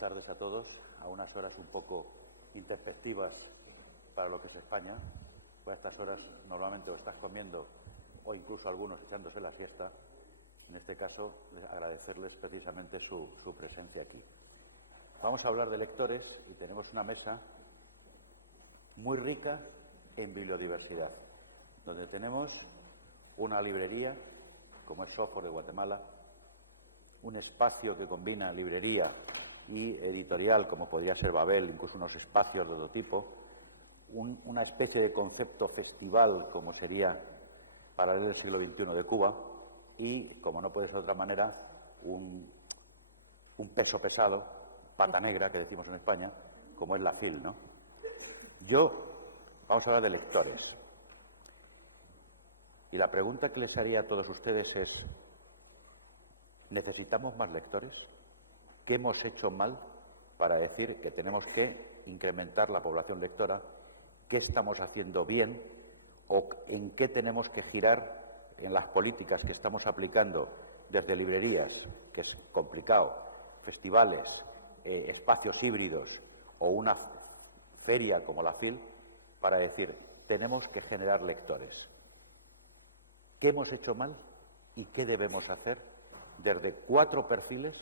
tardes a todos, a unas horas un poco introspectivas para lo que es España. Pues a estas horas normalmente o estás comiendo o incluso algunos echándose la siesta. En este caso, agradecerles precisamente su presencia aquí. Vamos a hablar de lectores y tenemos una mesa muy rica en bibliodiversidad, donde tenemos una librería, como es Software de Guatemala, un espacio que combina librería y editorial, como podría ser Babel, incluso unos espacios de otro tipo, una especie de concepto festival, como sería Paralelo del siglo XXI de Cuba, y, como no puede ser de otra manera, un peso pesado, pata negra, que decimos en España, como es la FIL, ¿no? Vamos a hablar de lectores. Y la pregunta que les haría a todos ustedes es: ¿necesitamos más lectores? ¿Qué hemos hecho mal para decir que tenemos que incrementar la población lectora? ¿Qué estamos haciendo bien? ¿O en qué tenemos que girar en las políticas que estamos aplicando desde librerías, que es complicado, festivales, espacios híbridos o una feria como la FIL, para decir, tenemos que generar lectores? ¿Qué hemos hecho mal y qué debemos hacer desde 4 perfiles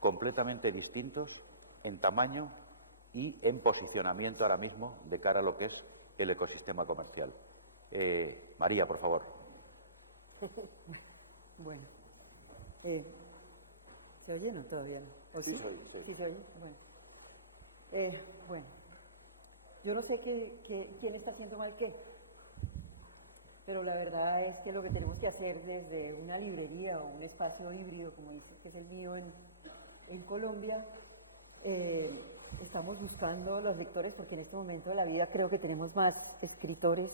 completamente distintos en tamaño y en posicionamiento ahora mismo de cara a lo que es el ecosistema comercial? María, por favor. Bueno, ¿se oye o no todavía? ¿O sí? Sí, se oye. Bueno, yo no sé quién está haciendo mal qué, pero la verdad es que lo que tenemos que hacer desde una librería o un espacio híbrido, como dice que es el mío en Colombia, estamos buscando los lectores, porque en este momento de la vida creo que tenemos más escritores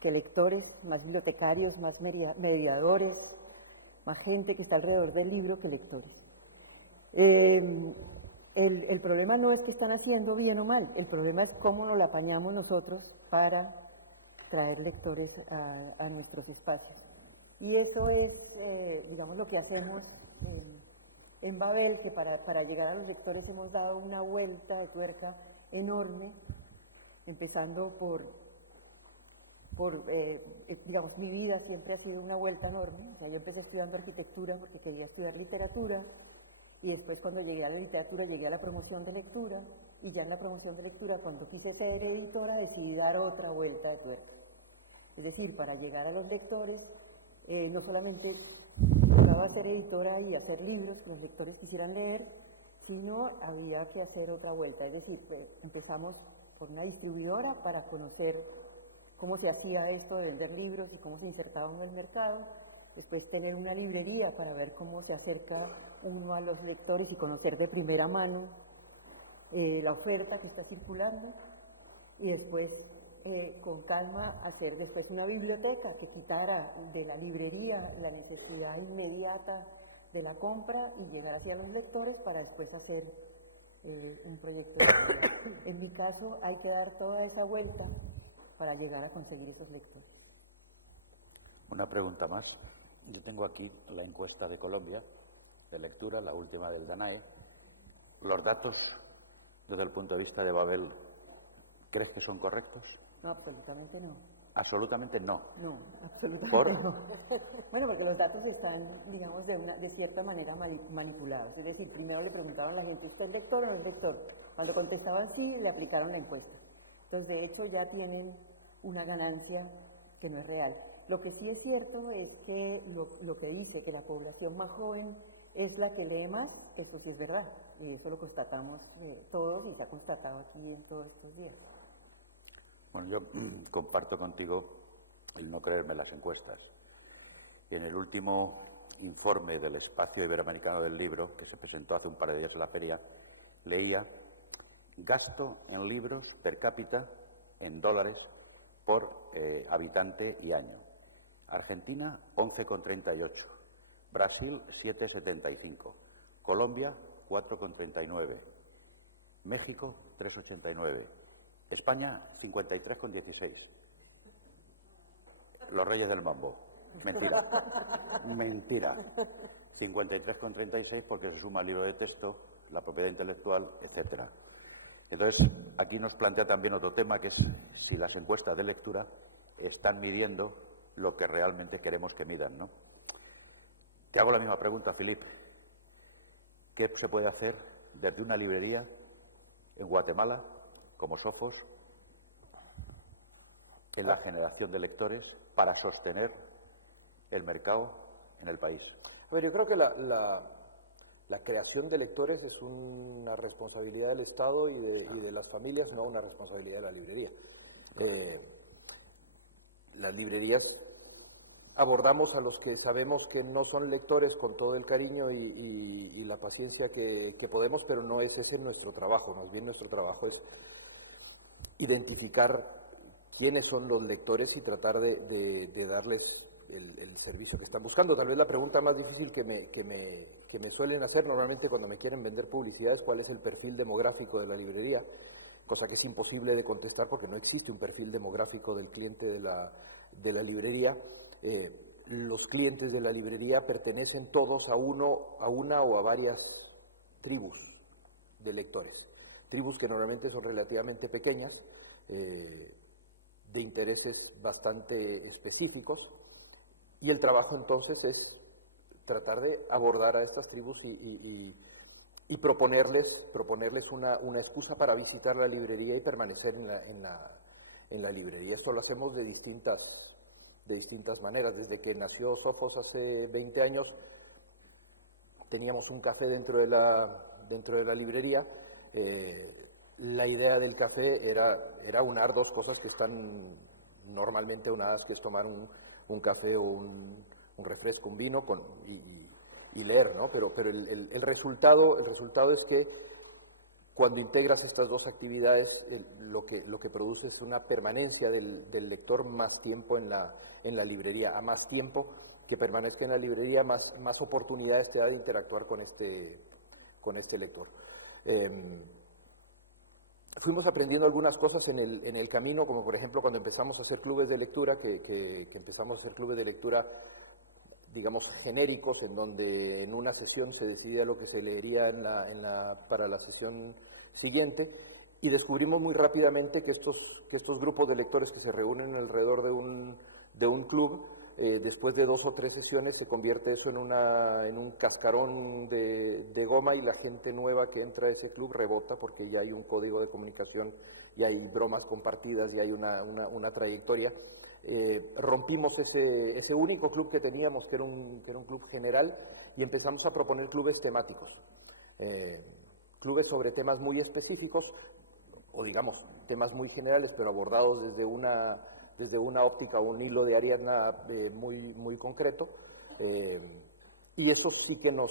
que lectores, más bibliotecarios, más mediadores, más gente que está alrededor del libro que lectores. El problema no es que están haciendo bien o mal, el problema es cómo nos la apañamos nosotros para traer lectores a nuestros espacios. Y eso es, digamos, lo que hacemos en Babel, que para llegar a los lectores hemos dado una vuelta de tuerca enorme, empezando por digamos, mi vida siempre ha sido una vuelta enorme. O sea, yo empecé estudiando arquitectura porque quería estudiar literatura, y después, cuando llegué a la literatura, llegué a la promoción de lectura, y ya en la promoción de lectura, cuando quise ser editora, decidí dar otra vuelta de tuerca. Es decir, para llegar a los lectores, no solamente empezaba a ser editora y a hacer libros que los lectores quisieran leer, sino había que hacer otra vuelta. Es decir, empezamos por una distribuidora para conocer cómo se hacía esto de vender libros y cómo se insertaba en el mercado. Después tener una librería para ver cómo se acerca uno a los lectores y conocer de primera mano la oferta que está circulando. Y después, con calma, hacer después una biblioteca que quitara de la librería la necesidad inmediata de la compra y llegar hacia los lectores para después hacer un proyecto. En mi caso, hay que dar toda esa vuelta para llegar a conseguir esos lectores. Una pregunta más. Yo tengo aquí la encuesta de Colombia de lectura, la última del DANAE. ¿Los datos, desde el punto de vista de Babel, crees que son correctos? No, absolutamente no. ¿Absolutamente no? No, absolutamente ¿Por? no. Bueno, porque los datos están, digamos, de cierta manera manipulados. Es decir, primero le preguntaban a la gente, ¿usted es lector o no es lector? Cuando contestaban sí, le aplicaron la encuesta. Entonces, de hecho, ya tienen una ganancia que no es real. Lo que sí es cierto es que lo que dice que la población más joven es la que lee más, eso sí es verdad. Y eso lo constatamos todos, y se ha constatado aquí en todos estos días. Bueno, yo comparto contigo el no creerme las encuestas. En el último informe del Espacio Iberoamericano del Libro, que se presentó hace un par de días en la feria, leía: gasto en libros per cápita, en dólares, por habitante y año. Argentina, 11,38. Brasil, 7,75. Colombia, 4,39. México, 3,89. España, 53,16. Los Reyes del Mambo. Mentira. Mentira. 53,36 porque se suma el libro de texto, la propiedad intelectual, etcétera. Entonces, aquí nos plantea también otro tema, que es si las encuestas de lectura están midiendo lo que realmente queremos que midan, ¿no? Te hago la misma pregunta, Filipe. ¿Qué se puede hacer desde una librería en Guatemala, como Sofos, en la generación de lectores para sostener el mercado en el país? A ver, yo creo que la creación de lectores es una responsabilidad del Estado y de las familias, no una responsabilidad de la librería. Las librerías abordamos a los que sabemos que no son lectores con todo el cariño y la paciencia que podemos, pero no es ese nuestro trabajo. Más bien nuestro trabajo es identificar quiénes son los lectores y tratar de darles el servicio que están buscando. Tal vez la pregunta más difícil que me suelen hacer normalmente cuando me quieren vender publicidad es cuál es el perfil demográfico de la librería, cosa que es imposible de contestar porque no existe un perfil demográfico del cliente de la librería. Los clientes de la librería pertenecen todos a una o a varias tribus de lectores, tribus que normalmente son relativamente pequeñas, de intereses bastante específicos, y el trabajo entonces es tratar de abordar a estas tribus y proponerles una excusa para visitar la librería y permanecer en la librería. Esto lo hacemos de distintas maneras. Desde que nació Sofos hace 20 años, teníamos un café dentro de la librería. La idea del café era unar dos cosas que están normalmente unadas, que es tomar un café o un refresco, un vino y leer, ¿no? Pero el resultado es que cuando integras estas dos actividades, lo que produce es una permanencia del lector más tiempo en la librería. A más tiempo que permanezca en la librería, más oportunidades te da de interactuar con este lector. Fuimos aprendiendo algunas cosas en el camino, como por ejemplo cuando empezamos a hacer clubes de lectura, que empezamos a hacer clubes de lectura, digamos, genéricos, en donde en una sesión se decidía lo que se leería para la sesión siguiente, y descubrimos muy rápidamente que estos grupos de lectores que se reúnen alrededor de un club, después de 2 o 3 sesiones se convierte eso en un cascarón de goma, y la gente nueva que entra a ese club rebota porque ya hay un código de comunicación, ya hay bromas compartidas, ya hay una trayectoria. Rompimos ese único club que teníamos, que era un club general, y empezamos a proponer clubes temáticos, clubes sobre temas muy específicos, o digamos, temas muy generales, pero abordados desde una óptica o un hilo de Ariadna muy concreto, y eso sí que nos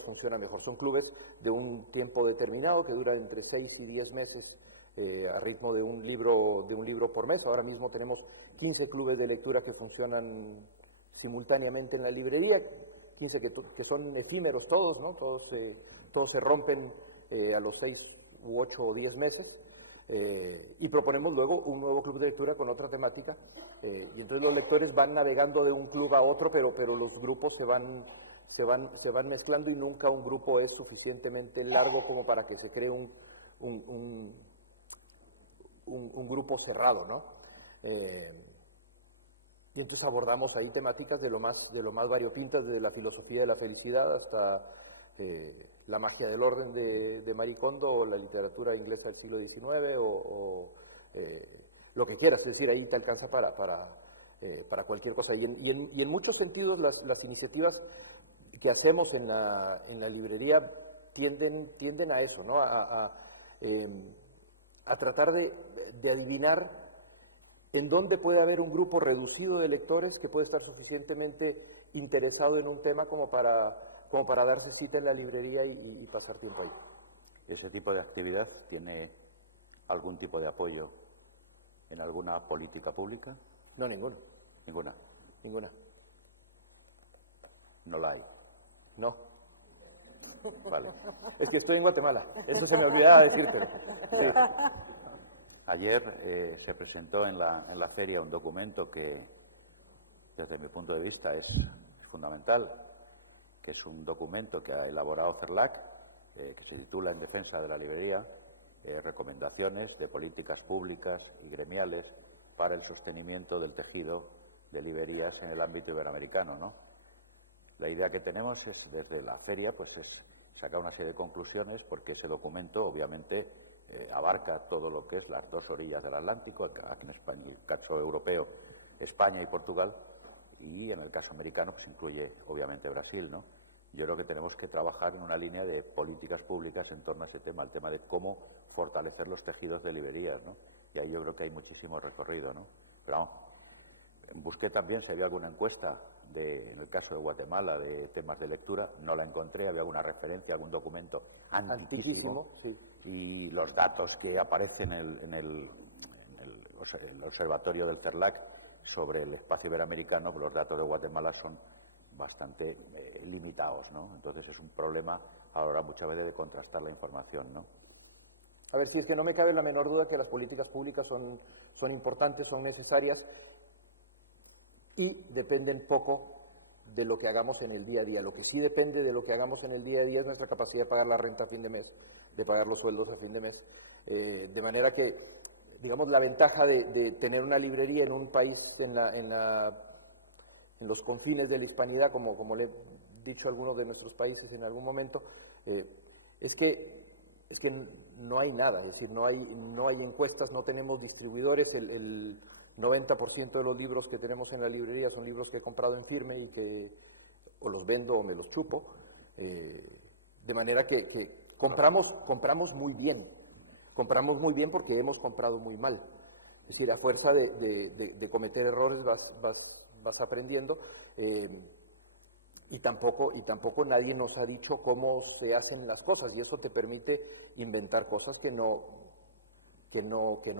funciona mejor. Son clubes de un tiempo determinado que duran entre 6 y 10 meses, a ritmo de un libro por mes. Ahora mismo tenemos 15 clubes de lectura que funcionan simultáneamente en la librería, 15 que son efímeros todos, ¿no? Todos se rompen a los 6 u 8 o 10 meses. Y proponemos luego un nuevo club de lectura con otra temática, y entonces los lectores van navegando de un club a otro, pero los grupos se van mezclando, y nunca un grupo es suficientemente largo como para que se cree un grupo cerrado, ¿no? Y entonces abordamos ahí temáticas de lo más variopintas, desde la filosofía de la felicidad hasta la magia del orden de Marie Kondo, o la literatura inglesa del siglo XIX, o lo que quieras. Es decir, ahí te alcanza para cualquier cosa. Y en muchos sentidos las iniciativas que hacemos en la librería tienden a eso, ¿no? A tratar de adivinar en dónde puede haber un grupo reducido de lectores que puede estar suficientemente interesado en un tema como para darse cita en la librería y pasar tiempo ahí. ¿Ese tipo de actividad tiene algún tipo de apoyo en alguna política pública? No, ninguno. ¿Ninguna? Ninguna. No la hay. No. Vale. Es que estoy en Guatemala, eso se me olvidaba decírtelo. Sí. Ayer se presentó en la feria un documento que, desde mi punto de vista, es fundamental, que es un documento que ha elaborado CERLAC, que se titula En defensa de la librería, recomendaciones de políticas públicas y gremiales para el sostenimiento del tejido de librerías en el ámbito iberoamericano, ¿no? La idea que tenemos es, desde la feria, pues es sacar una serie de conclusiones, porque ese documento obviamente abarca todo lo que es las dos orillas del Atlántico, en España, el caso europeo, España y Portugal, y en el caso americano pues incluye obviamente Brasil, ¿no? Yo creo que tenemos que trabajar en una línea de políticas públicas en torno a ese tema, el tema de cómo fortalecer los tejidos de librerías, ¿no? Y ahí yo creo que hay muchísimo recorrido, ¿no? Pero vamos, busqué también si había alguna encuesta en el caso de Guatemala, de temas de lectura, no la encontré, había alguna referencia, algún documento antiquísimo, sí. Y los datos que aparecen en el observatorio del CERLAC sobre el espacio iberoamericano, los datos de Guatemala son bastante limitados, ¿no? Entonces es un problema ahora muchas veces de contrastar la información, ¿no? A ver, si es que no me cabe la menor duda que las políticas públicas son importantes, son necesarias y dependen poco de lo que hagamos en el día a día. Lo que sí depende de lo que hagamos en el día a día es nuestra capacidad de pagar la renta a fin de mes, de pagar los sueldos a fin de mes. De manera que, digamos, la ventaja de tener una librería en un país en los confines de la hispanidad, como le he dicho a algunos de nuestros países en algún momento, es que no hay nada, es decir, no hay encuestas, no tenemos distribuidores, el 90% de los libros que tenemos en la librería son libros que he comprado en firme y que o los vendo o me los chupo, de manera que compramos muy bien porque hemos comprado muy mal, es decir, a fuerza de cometer errores vas aprendiendo, y tampoco nadie nos ha dicho cómo se hacen las cosas, y eso te permite inventar cosas que no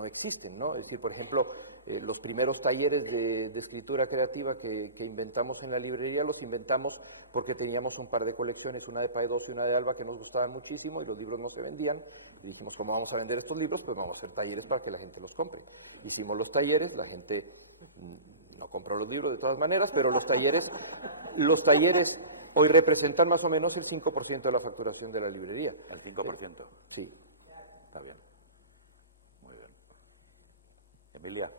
existen, ¿no? Es decir, por ejemplo, los primeros talleres de escritura creativa que inventamos en la librería los inventamos porque teníamos un par de colecciones, una de Paidós y una de Alba, que nos gustaban muchísimo y los libros no se vendían, y dijimos, ¿cómo vamos a vender estos libros? Pues vamos a hacer talleres para que la gente los compre. Hicimos los talleres, la gente no compró los libros de todas maneras, pero los talleres hoy representan más o menos el 5% de la facturación de la librería. ¿El 5%? Sí. Está bien. Muy bien. Emilia,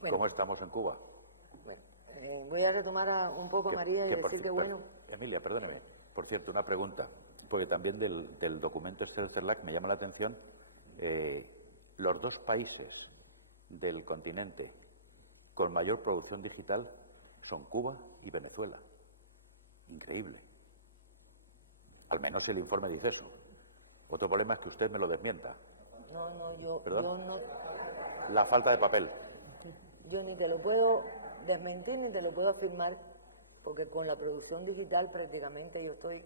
Bueno. ¿cómo estamos en Cuba? Bueno, voy a retomar un poco a María y decir que bueno... Emilia, perdóneme. Por cierto, una pregunta, porque también del documento este del CERLAC me llama la atención, los dos países del continente con mayor producción digital son Cuba y Venezuela. Increíble. Al menos el informe dice eso. Otro problema es que usted me lo desmienta. Yo no... La falta de papel. Yo ni te lo puedo desmentir ni te lo puedo afirmar, porque con la producción digital prácticamente yo estoy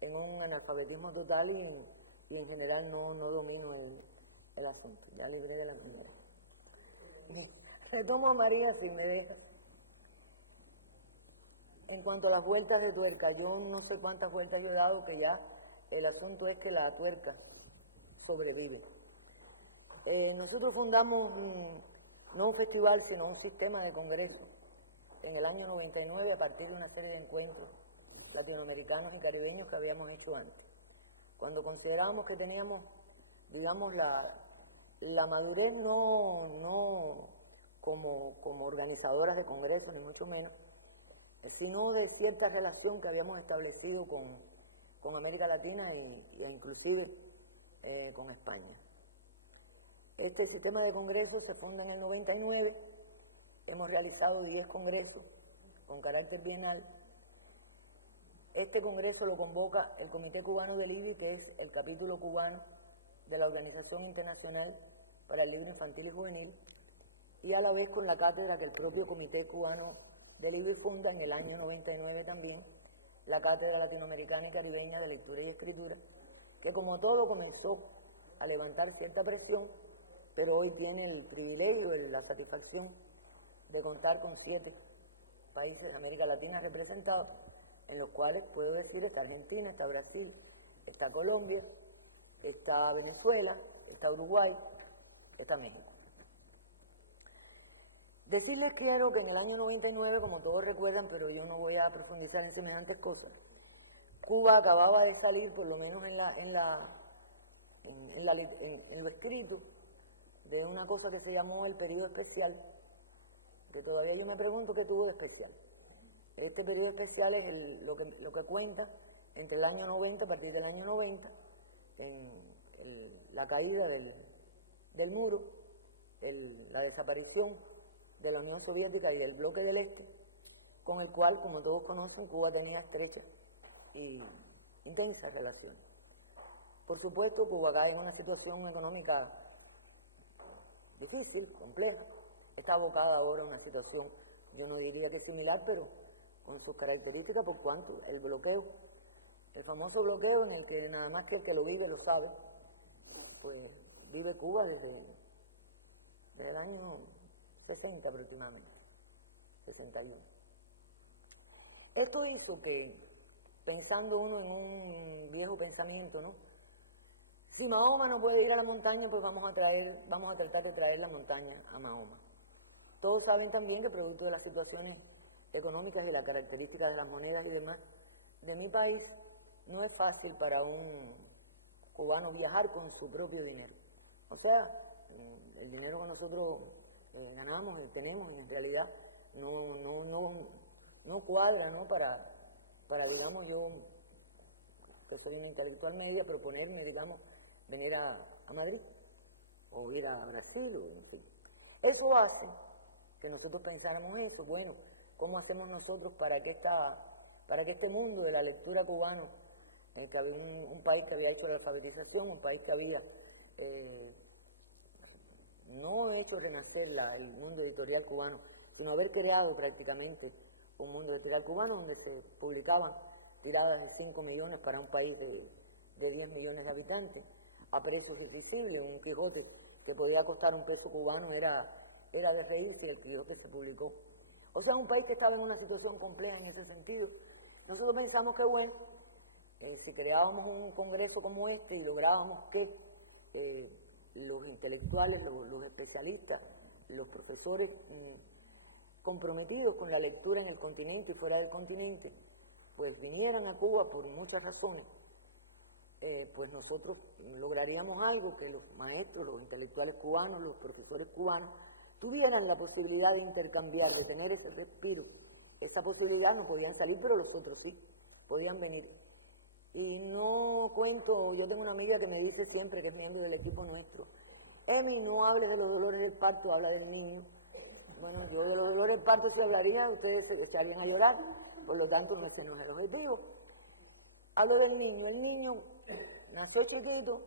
en un analfabetismo total y en general no domino el asunto. Ya libré de la primera. Retomo a María, si me dejas. En cuanto a las vueltas de tuerca, yo no sé cuántas vueltas yo he dado, que ya el asunto es que la tuerca sobrevive. Nosotros fundamos no un festival, sino un sistema de congresos en el año 99 a partir de una serie de encuentros latinoamericanos y caribeños que habíamos hecho antes. Cuando considerábamos que teníamos, digamos, la madurez no como organizadoras de congresos, ni mucho menos, sino de cierta relación que habíamos establecido con América Latina e inclusive con España. Este sistema de congresos se funda en el 99, hemos realizado 10 congresos con carácter bienal. Este congreso lo convoca el Comité Cubano del IBI, que es el capítulo cubano de la Organización Internacional para el Libro Infantil y Juvenil, y a la vez con la cátedra que el propio Comité Cubano del IBI funda en el año 99 también, la Cátedra Latinoamericana y Caribeña de Lectura y Escritura, que como todo comenzó a levantar cierta presión, pero hoy tiene el privilegio y la satisfacción de contar con 7 países de América Latina representados, en los cuales puedo decir está Argentina, está Brasil, está Colombia, está Venezuela, está Uruguay, está México. Decirles quiero que en el año 99, como todos recuerdan, pero yo no voy a profundizar en semejantes cosas, Cuba acababa de salir, por lo menos en lo escrito, de una cosa que se llamó el periodo especial, que todavía yo me pregunto qué tuvo de especial. Este periodo especial es lo que cuenta entre el año 90, a partir del año 90, la caída del muro, la desaparición de la Unión Soviética y del bloque del Este, con el cual, como todos conocen, Cuba tenía estrechas y intensas relaciones. Por supuesto, Cuba cae en una situación económica difícil, compleja, está abocada ahora a una situación, yo no diría que similar, pero con sus características, por cuanto el bloqueo, el famoso bloqueo en el que nada más que el que lo vive lo sabe, pues vive Cuba desde el año 60 aproximadamente, 61. Esto hizo que, pensando uno en un viejo pensamiento, ¿no? Si Mahoma no puede ir a la montaña, pues vamos a tratar de traer la montaña a Mahoma. Todos saben también que producto de las situaciones económicas y las características de las monedas y demás de mi país, no es fácil para un cubano viajar con su propio dinero. O sea, el dinero que nosotros ganamos y tenemos, en realidad no cuadra, ¿no? Para, digamos, yo, que soy una intelectual media, proponerme, digamos, venir a Madrid, o ir a Brasil, o en fin. Eso hace que nosotros pensáramos eso, bueno, ¿cómo hacemos nosotros para que este mundo de la lectura cubano, que había un país que había hecho la alfabetización, un país que había no hecho renacer el mundo editorial cubano, sino haber creado prácticamente un mundo editorial cubano donde se publicaban tiradas de 5 millones para un país de 10 millones de habitantes, a precios accesibles, un Quijote que podía costar un peso cubano era de reírse el Quijote se publicó. O sea, un país que estaba en una situación compleja en ese sentido. Nosotros pensamos que bueno, si creábamos un congreso como este y lográbamos que los intelectuales, los especialistas, los profesores comprometidos con la lectura en el continente y fuera del continente, pues vinieran a Cuba por muchas razones, pues nosotros lograríamos algo que los maestros, los intelectuales cubanos, los profesores cubanos, tuvieran la posibilidad de intercambiar, de tener ese respiro. Esa posibilidad no podían salir, pero los otros sí, podían venir. Y no cuento, yo tengo una amiga que me dice siempre, que es miembro del equipo nuestro, Emi, no hables de los dolores del parto, habla del niño. Bueno, yo de los dolores del parto si hablaría, ustedes se echarían a llorar, por lo tanto ese no es el objetivo. Hablo del niño, el niño nació chiquito,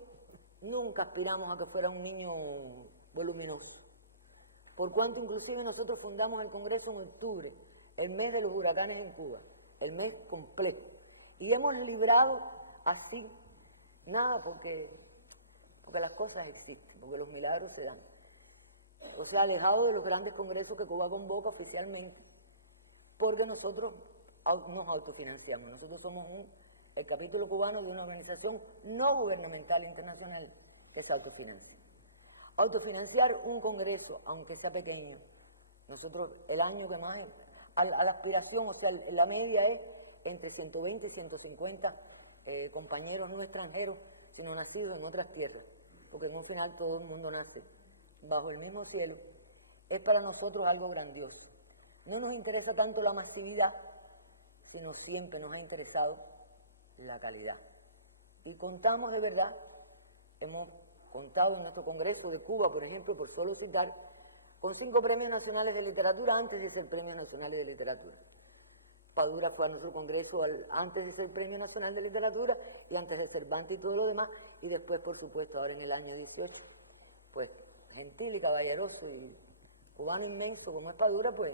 nunca aspiramos a que fuera un niño voluminoso. Por cuanto inclusive nosotros fundamos el Congreso en octubre, el mes de los huracanes en Cuba, el mes completo. Y hemos librado así, nada, porque las cosas existen, porque los milagros se dan. O sea, alejado de los grandes congresos que Cuba convoca oficialmente, porque nosotros nos autofinanciamos. Nosotros somos el capítulo cubano de una organización no gubernamental internacional que se autofinancia. Autofinanciar un congreso, aunque sea pequeño, nosotros el año que más, a la aspiración, o sea, la media es entre 120 y 150 compañeros no extranjeros, sino nacidos en otras tierras, porque en un final todo el mundo nace bajo el mismo cielo, es para nosotros algo grandioso. No nos interesa tanto la masividad, sino siempre nos ha interesado la calidad. Y contamos de verdad, hemos contado en nuestro Congreso de Cuba, por ejemplo, por solo citar, con 5 premios nacionales de literatura antes de ser premios nacionales de literatura. Padura fue a nuestro Congreso antes de ser Premio Nacional de Literatura y antes de Cervantes y todo lo demás, y después, por supuesto, ahora en el año 18, pues gentil y caballeroso y cubano inmenso como es Padura, pues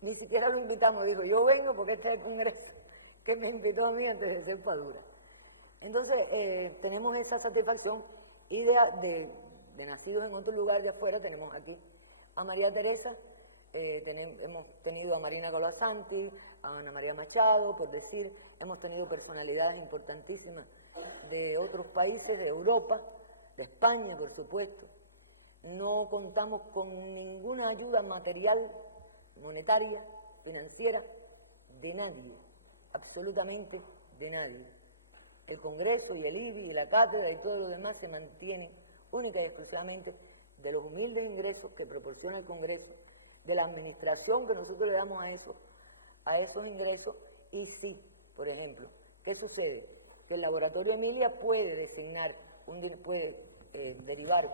ni siquiera lo invitamos, dijo, yo vengo porque este es el Congreso que me invitó a mí antes de ser Padura. Entonces, tenemos esa satisfacción y de nacidos en otro lugar de afuera, tenemos aquí a María Teresa, hemos tenido a Marina Colasanti, a Ana María Machado, por decir, hemos tenido personalidades importantísimas de otros países, de Europa, de España, por supuesto. No contamos con ninguna ayuda material, monetaria, financiera, de nadie, absolutamente de nadie. El Congreso y el IBI y la cátedra y todo lo demás se mantiene única y exclusivamente de los humildes ingresos que proporciona el Congreso, de la administración que nosotros le damos a esos ingresos. Y sí, por ejemplo, ¿qué sucede? Que el Laboratorio Emilia puede designar, derivar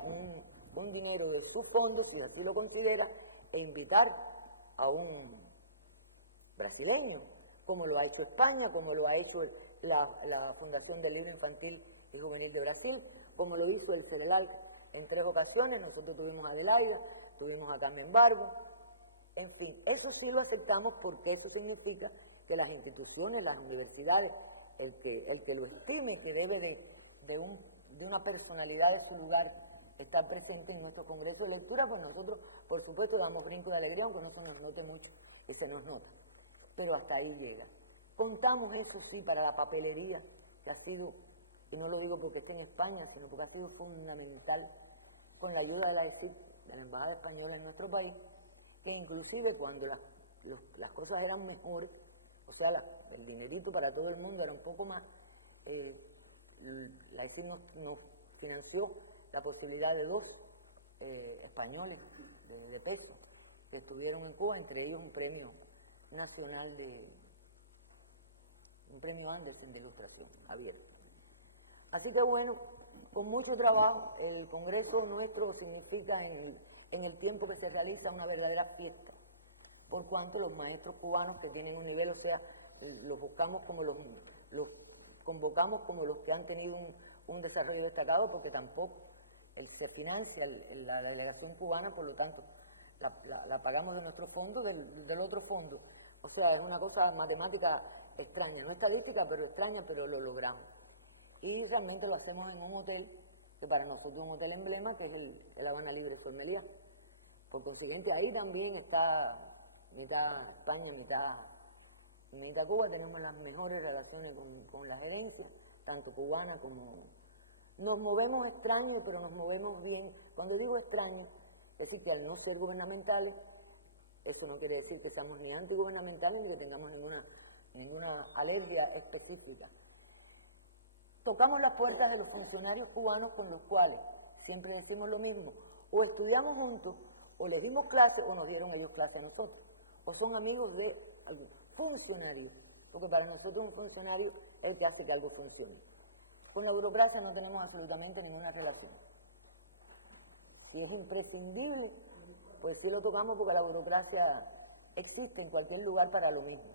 un dinero de sus fondos, si así lo considera, e invitar a un brasileño, como lo ha hecho España, como lo ha hecho la Fundación del Libro Infantil y Juvenil de Brasil, como lo hizo el CERELAC en 3 ocasiones. Nosotros tuvimos a Adelaida, tuvimos a Carmen Barbo, en fin, eso sí lo aceptamos porque eso significa que las instituciones, las universidades, el que lo estime que debe de una personalidad de su lugar estar presente en nuestro Congreso de Lectura, pues nosotros, por supuesto, damos brinco de alegría, aunque no se nos note mucho, y se nos nota, pero hasta ahí llega. Contamos, eso sí, para la papelería, que ha sido, y no lo digo porque esté en España, sino porque ha sido fundamental, con la ayuda de la ESIC, de la Embajada Española en nuestro país, que inclusive cuando las cosas eran mejores, o sea, el dinerito para todo el mundo era un poco más, la ESIC nos financió la posibilidad de 2 españoles de peso que estuvieron en Cuba, entre ellos un premio nacional un premio Andersen de ilustración abierto. Así que bueno, con mucho trabajo, el Congreso nuestro significa en el tiempo que se realiza una verdadera fiesta, por cuanto los maestros cubanos que tienen un nivel, o sea, los buscamos como los convocamos como los que han tenido un desarrollo destacado, porque tampoco se financia la delegación cubana, por lo tanto la pagamos de nuestro fondo, del otro fondo. O sea, es una cosa matemática extraña, no estadística, pero extraña, pero lo logramos. Y realmente lo hacemos en un hotel, que para nosotros es un hotel emblema, que es el Habana Libre Sol Meliá. Por consiguiente, ahí también está mitad España, mitad Cuba. Tenemos las mejores relaciones con la gerencia, tanto cubana como... Nos movemos extraños, pero nos movemos bien. Cuando digo extraños, es decir, que al no ser gubernamentales, eso no quiere decir que seamos ni antigubernamentales ni que tengamos ninguna alergia específica. Tocamos las puertas de los funcionarios cubanos con los cuales siempre decimos lo mismo: o estudiamos juntos, o les dimos clase, o nos dieron ellos clase a nosotros, o son amigos de algún funcionario, porque para nosotros un funcionario es el que hace que algo funcione. Con la burocracia no tenemos absolutamente ninguna relación. Si es imprescindible, pues sí lo tocamos, porque la burocracia existe en cualquier lugar para lo mismo.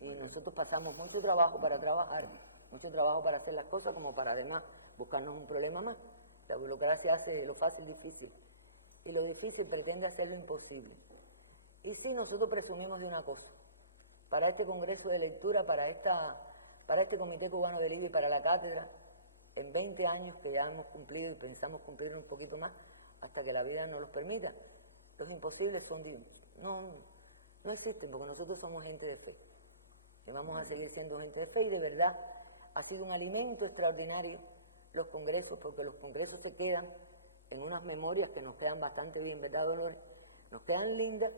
Y nosotros pasamos mucho trabajo para trabajar, mucho trabajo para hacer las cosas, como para además buscarnos un problema más. La burocracia hace lo fácil difícil, y lo difícil pretende hacer lo imposible. Y sí, nosotros presumimos de una cosa: para este Congreso de Lectura, para este Comité Cubano del IBI y para la cátedra, en 20 años que ya hemos cumplido y pensamos cumplir un poquito más hasta que la vida nos los permita, los imposibles no existen, porque nosotros somos gente de fe y vamos a seguir siendo gente de fe. Y de verdad ha sido un alimento extraordinario los congresos, porque los congresos se quedan en unas memorias que nos quedan bastante bien, ¿verdad, Dolores? Nos quedan lindas.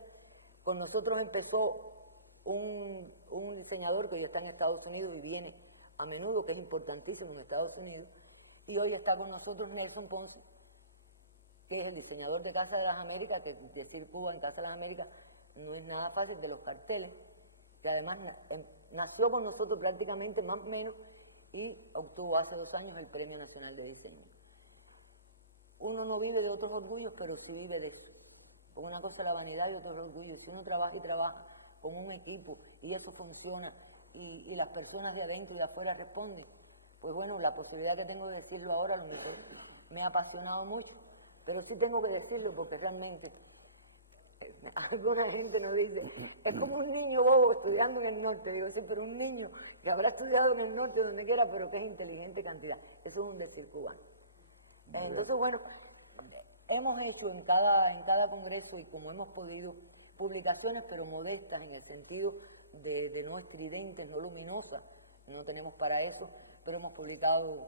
Con nosotros empezó un diseñador que ya está en Estados Unidos y viene a menudo, que es importantísimo en Estados Unidos, y hoy está con nosotros Nelson Ponce, que es el diseñador de Casa de las Américas, que decir Cuba en Casa de las Américas no es nada fácil, de los carteles, que además nació con nosotros prácticamente más o menos, y obtuvo hace 2 años el Premio Nacional de Diseño. Uno no vive de otros orgullos, pero sí vive de eso. Con una cosa la vanidad y otros orgullos. Si uno trabaja y trabaja con un equipo y eso funciona, y las personas de adentro y de afuera responden, pues bueno, la posibilidad que tengo de decirlo ahora a lo mejor me ha apasionado mucho, pero sí tengo que decirlo, porque realmente alguna gente nos dice: es como un niño bobo estudiando en el norte. Digo: sí, pero un niño que habrá estudiado en el norte, donde quiera, pero que es inteligente cantidad. Eso es un decir cubano. Entonces, bueno, hemos hecho en cada congreso, y como hemos podido, publicaciones, pero modestas, en el sentido de no estridentes, no luminosas, no tenemos para eso, pero hemos publicado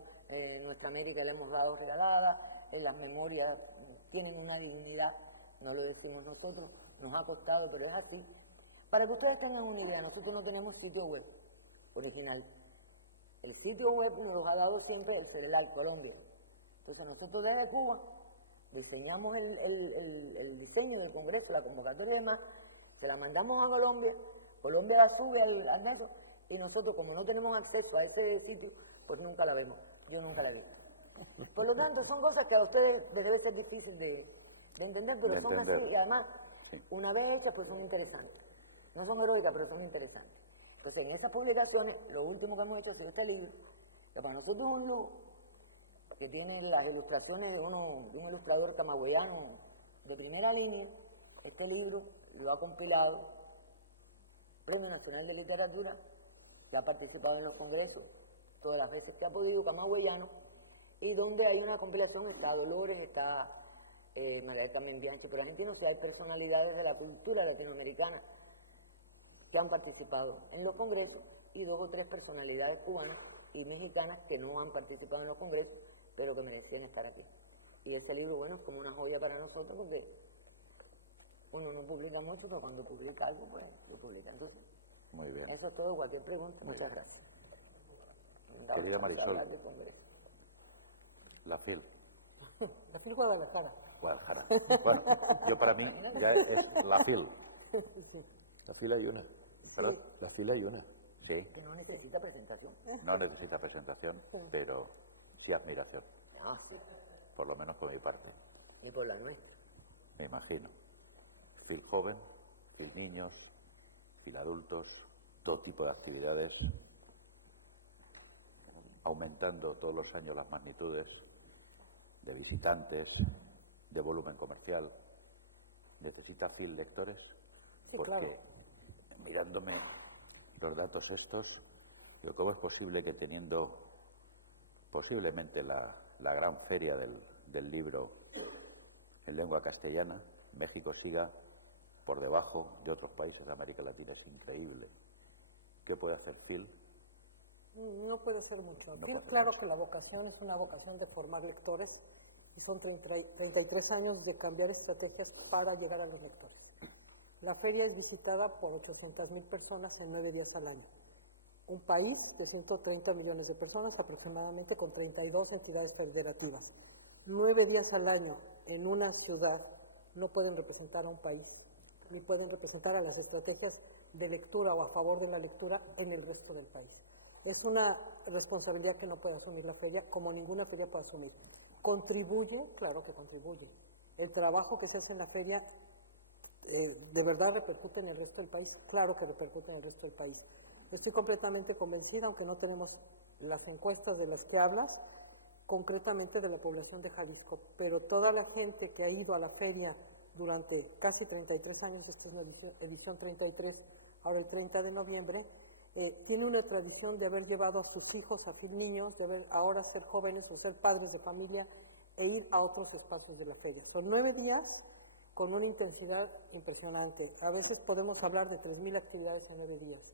Nuestra América y la hemos dado regalada, las memorias tienen una dignidad, no lo decimos nosotros, nos ha costado, pero es así. Para que ustedes tengan una idea, nosotros no tenemos sitio web original, el sitio web nos los ha dado siempre el CERELAC Colombia. Entonces nosotros desde Cuba diseñamos el diseño del Congreso, la convocatoria y demás, se la mandamos a Colombia, Colombia la sube al metro, y nosotros, como no tenemos acceso a ese sitio, pues nunca la vemos. Yo nunca la vi. Por lo tanto, son cosas que a ustedes les debe ser difícil de entender, pero son así, y además, una vez hechas, pues son interesantes. No son heroicas, pero son interesantes. Entonces, en esas publicaciones, lo último que hemos hecho ha sido este libro, que para nosotros es un lujo, que tiene las ilustraciones de un ilustrador camagüeyano de primera línea. Este libro lo ha compilado Premio Nacional de Literatura, que ha participado en los congresos todas las veces que ha podido, camagüeyano, y donde hay una compilación, está Dolores, está María también Bianchi, pero argentino, o sea, hay personalidades de la cultura latinoamericana que han participado en los congresos, y 2 o 3 personalidades cubanas y mexicanas que no han participado en los congresos, pero que merecían estar aquí. Y ese libro, bueno, es como una joya para nosotros, porque uno no publica mucho, pero cuando publica algo, pues lo publica. Entonces, muy bien. Eso es todo, cualquier pregunta, muchas gracias. Querida Marisol, la FIL. La FIL Guadalajara. Guadalajara. Bueno, yo para mí ya es la FIL. Sí. La fila hay una. ¿Verdad? La fila hay una. Sí. Que no necesita presentación. No necesita presentación, pero sí admiración. Ah, sí. Por lo menos por mi parte. Y por la nuestra. Me imagino. FIL joven, FIL niños, FIL adultos, todo tipo de actividades, aumentando todos los años las magnitudes de visitantes, de volumen comercial. ¿Necesita FIL lectores? Sí, porque claro. Mirándome los datos estos, digo, ¿cómo es posible que teniendo posiblemente la gran feria del libro en lengua castellana, México siga por debajo de otros países de América Latina? Es increíble. ¿Qué puede hacer FIL? No puede ser mucho. No FIL, puede claro mucho. que la vocación es una vocación de formar lectores, y son 33 años de cambiar estrategias para llegar a los lectores. La feria es visitada por 800,000 personas en 9 días al año. Un país de 130 millones de personas, aproximadamente, con 32 entidades federativas. 9 días al año en una ciudad no pueden representar a un país, ni pueden representar a las estrategias de lectura o a favor de la lectura en el resto del país. Es una responsabilidad que no puede asumir la feria, como ninguna feria puede asumir. ¿Contribuye? Claro que contribuye. El trabajo que se hace en la feria ¿de verdad repercute en el resto del país? Claro que repercute en el resto del país. Estoy completamente convencida, aunque no tenemos las encuestas de las que hablas, concretamente de la población de Jalisco, pero toda la gente que ha ido a la feria durante casi 33 años, esta es la edición 33, ahora el 30 de noviembre, tiene una tradición de haber llevado a sus hijos a FIL niños, de haber ahora ser jóvenes o ser padres de familia e ir a otros espacios de la feria. Son 9 días con una intensidad impresionante. A veces podemos hablar de 3,000 actividades en 9 días.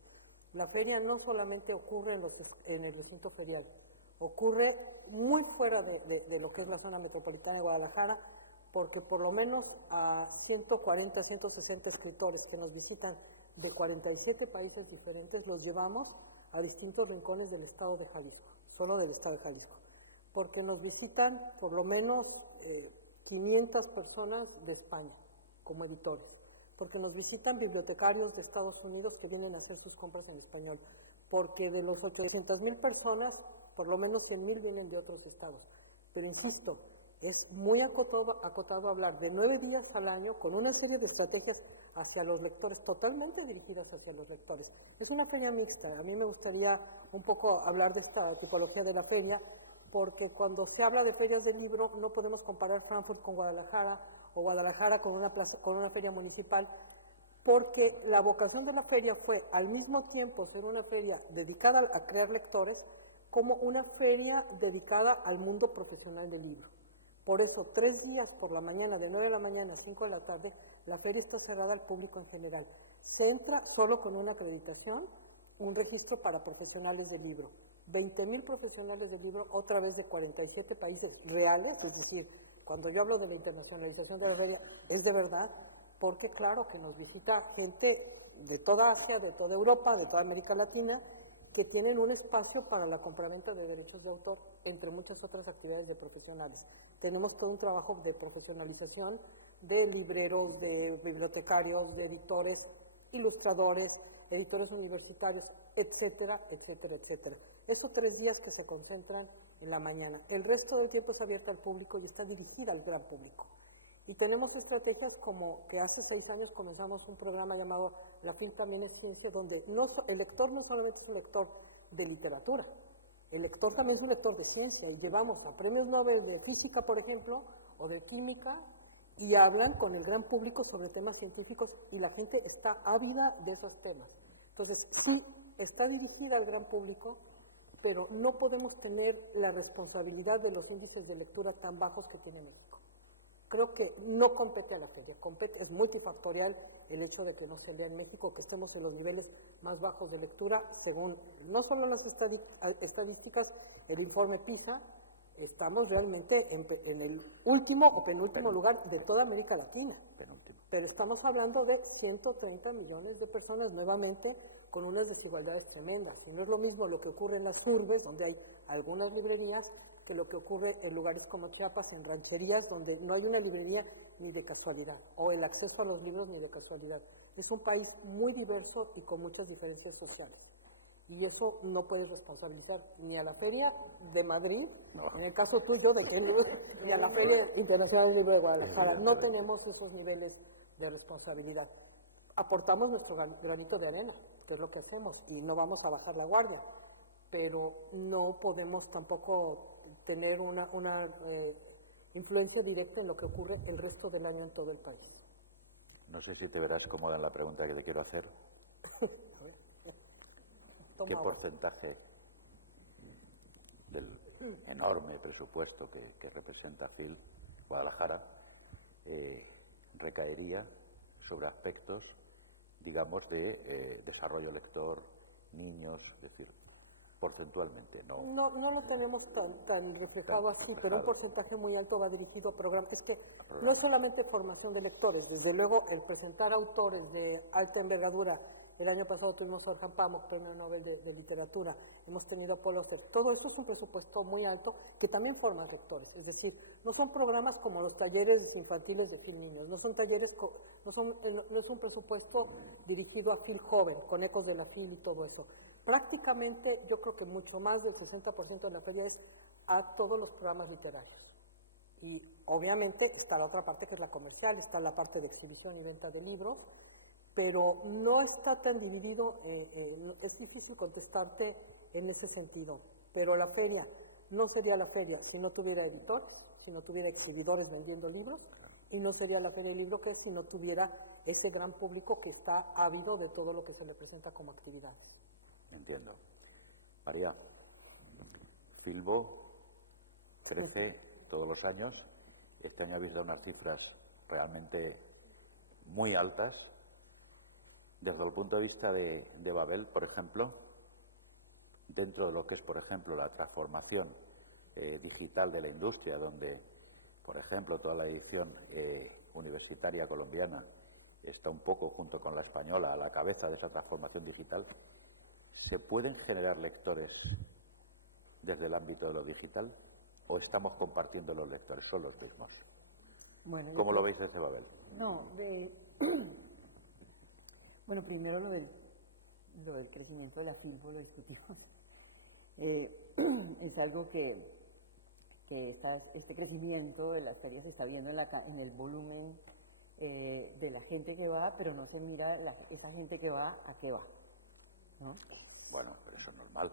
La feria no solamente ocurre en el recinto ferial, ocurre muy fuera de lo que es la zona metropolitana de Guadalajara, porque por lo menos a 140, 160 escritores que nos visitan de 47 países diferentes, los llevamos a distintos rincones del estado de Jalisco, solo del estado de Jalisco, porque nos visitan por lo menos 500 personas de España como editores, porque nos visitan bibliotecarios de Estados Unidos que vienen a hacer sus compras en español, porque de los 800,000 personas, por lo menos 100,000 vienen de otros estados. Pero insisto, es muy acotado hablar de 9 días al año con una serie de estrategias hacia los lectores, totalmente dirigidas hacia los lectores. Es una feria mixta. A mí me gustaría un poco hablar de esta tipología de la feria, porque cuando se habla de ferias del libro no podemos comparar Frankfurt con Guadalajara o Guadalajara con una feria municipal, porque la vocación de la feria fue al mismo tiempo ser una feria dedicada a crear lectores, como una feria dedicada al mundo profesional del libro. Por eso, 3 días por la mañana, de 9 de la mañana a 5 de la tarde, la feria está cerrada al público en general. Se entra solo con una acreditación, un registro para profesionales del libro. 20,000 profesionales del libro, otra vez de 47 países reales, es decir, cuando yo hablo de la internacionalización de la feria, es de verdad, porque claro que nos visita gente de toda Asia, de toda Europa, de toda América Latina, que tienen un espacio para la compraventa de derechos de autor, entre muchas otras actividades de profesionales. Tenemos todo un trabajo de profesionalización de libreros, de bibliotecarios, de editores, ilustradores, editores universitarios, etcétera, etcétera, etcétera. Estos 3 días que se concentran en la mañana. El resto del tiempo es abierta al público y está dirigida al gran público. Y tenemos estrategias como que hace 6 años comenzamos un programa llamado La FIL también es ciencia, donde el lector no solamente es un lector de literatura, el lector también es un lector de ciencia, y llevamos a premios Nobel de física, por ejemplo, o de química, y hablan con el gran público sobre temas científicos, y la gente está ávida de esos temas. Entonces, sí, está dirigida al gran público, pero no podemos tener la responsabilidad de los índices de lectura tan bajos que tiene México. Creo que no compete a la feria, es multifactorial el hecho de que no se lea en México, que estemos en los niveles más bajos de lectura, según no solo las estadísticas, el informe PISA, estamos realmente en el último o penúltimo lugar de toda América Latina. Pero estamos hablando de 130 millones de personas nuevamente con unas desigualdades tremendas. Y no es lo mismo lo que ocurre en las urbes, donde hay algunas librerías, que lo que ocurre en lugares como Chiapas, en rancherías, donde no hay una librería ni de casualidad, o el acceso a los libros ni de casualidad. Es un país muy diverso y con muchas diferencias sociales. Y eso no puedes responsabilizar ni a la Feria de Madrid, en el caso tuyo, de que ni a la Feria Internacional del Libro de Guadalajara. No tenemos esos niveles de responsabilidad. Aportamos nuestro granito de arena, que es lo que hacemos, y no vamos a bajar la guardia, pero no podemos tampoco tener una influencia directa en lo que ocurre el resto del año en todo el país. No sé si te verás cómoda en la pregunta que te quiero hacer. ¿Qué porcentaje del enorme presupuesto que representa FIL Guadalajara recaería sobre aspectos, digamos, de desarrollo lector, niños, es decir, porcentualmente? No lo tenemos tan reflejado así, pero un porcentaje muy alto va dirigido a programas. Es que no es solamente formación de lectores, desde luego el presentar autores de alta envergadura. El año pasado tuvimos a Orhan Pamuk, Premio Nobel de Literatura, hemos tenido a Polo Seth. Todo esto es un presupuesto muy alto que también forma lectores, es decir, no son programas como los talleres infantiles de FIL Niños, no es un presupuesto dirigido a FIL Joven, con ecos de la FIL y todo eso. Prácticamente, yo creo que mucho más del 60% de la feria es a todos los programas literarios. Y obviamente está la otra parte que es la comercial, está la parte de exhibición y venta de libros, pero no está tan dividido, es difícil contestarte en ese sentido. Pero la feria no sería la feria si no tuviera editores, si no tuviera exhibidores vendiendo libros, y no sería la Feria del Libro que es si no tuviera ese gran público que está ávido de todo lo que se le presenta como actividades. Entiendo. María, Filbo crece todos los años. Este año habéis dado unas cifras realmente muy altas. Desde el punto de vista de Babel, por ejemplo, dentro de lo que es, por ejemplo, la transformación digital de la industria, donde, por ejemplo, toda la edición universitaria colombiana está un poco, junto con la española, a la cabeza de esa transformación digital, ¿se pueden generar lectores desde el ámbito de lo digital o estamos compartiendo los lectores? Son los mismos. Bueno, ¿Cómo lo veis desde Babel? No, bueno, primero lo del crecimiento de la Filbo lo discutimos. Es algo que este crecimiento de las ferias se está viendo en el volumen de la gente que va, pero no se mira esa gente que va a qué va, ¿no? Bueno, pero eso es normal.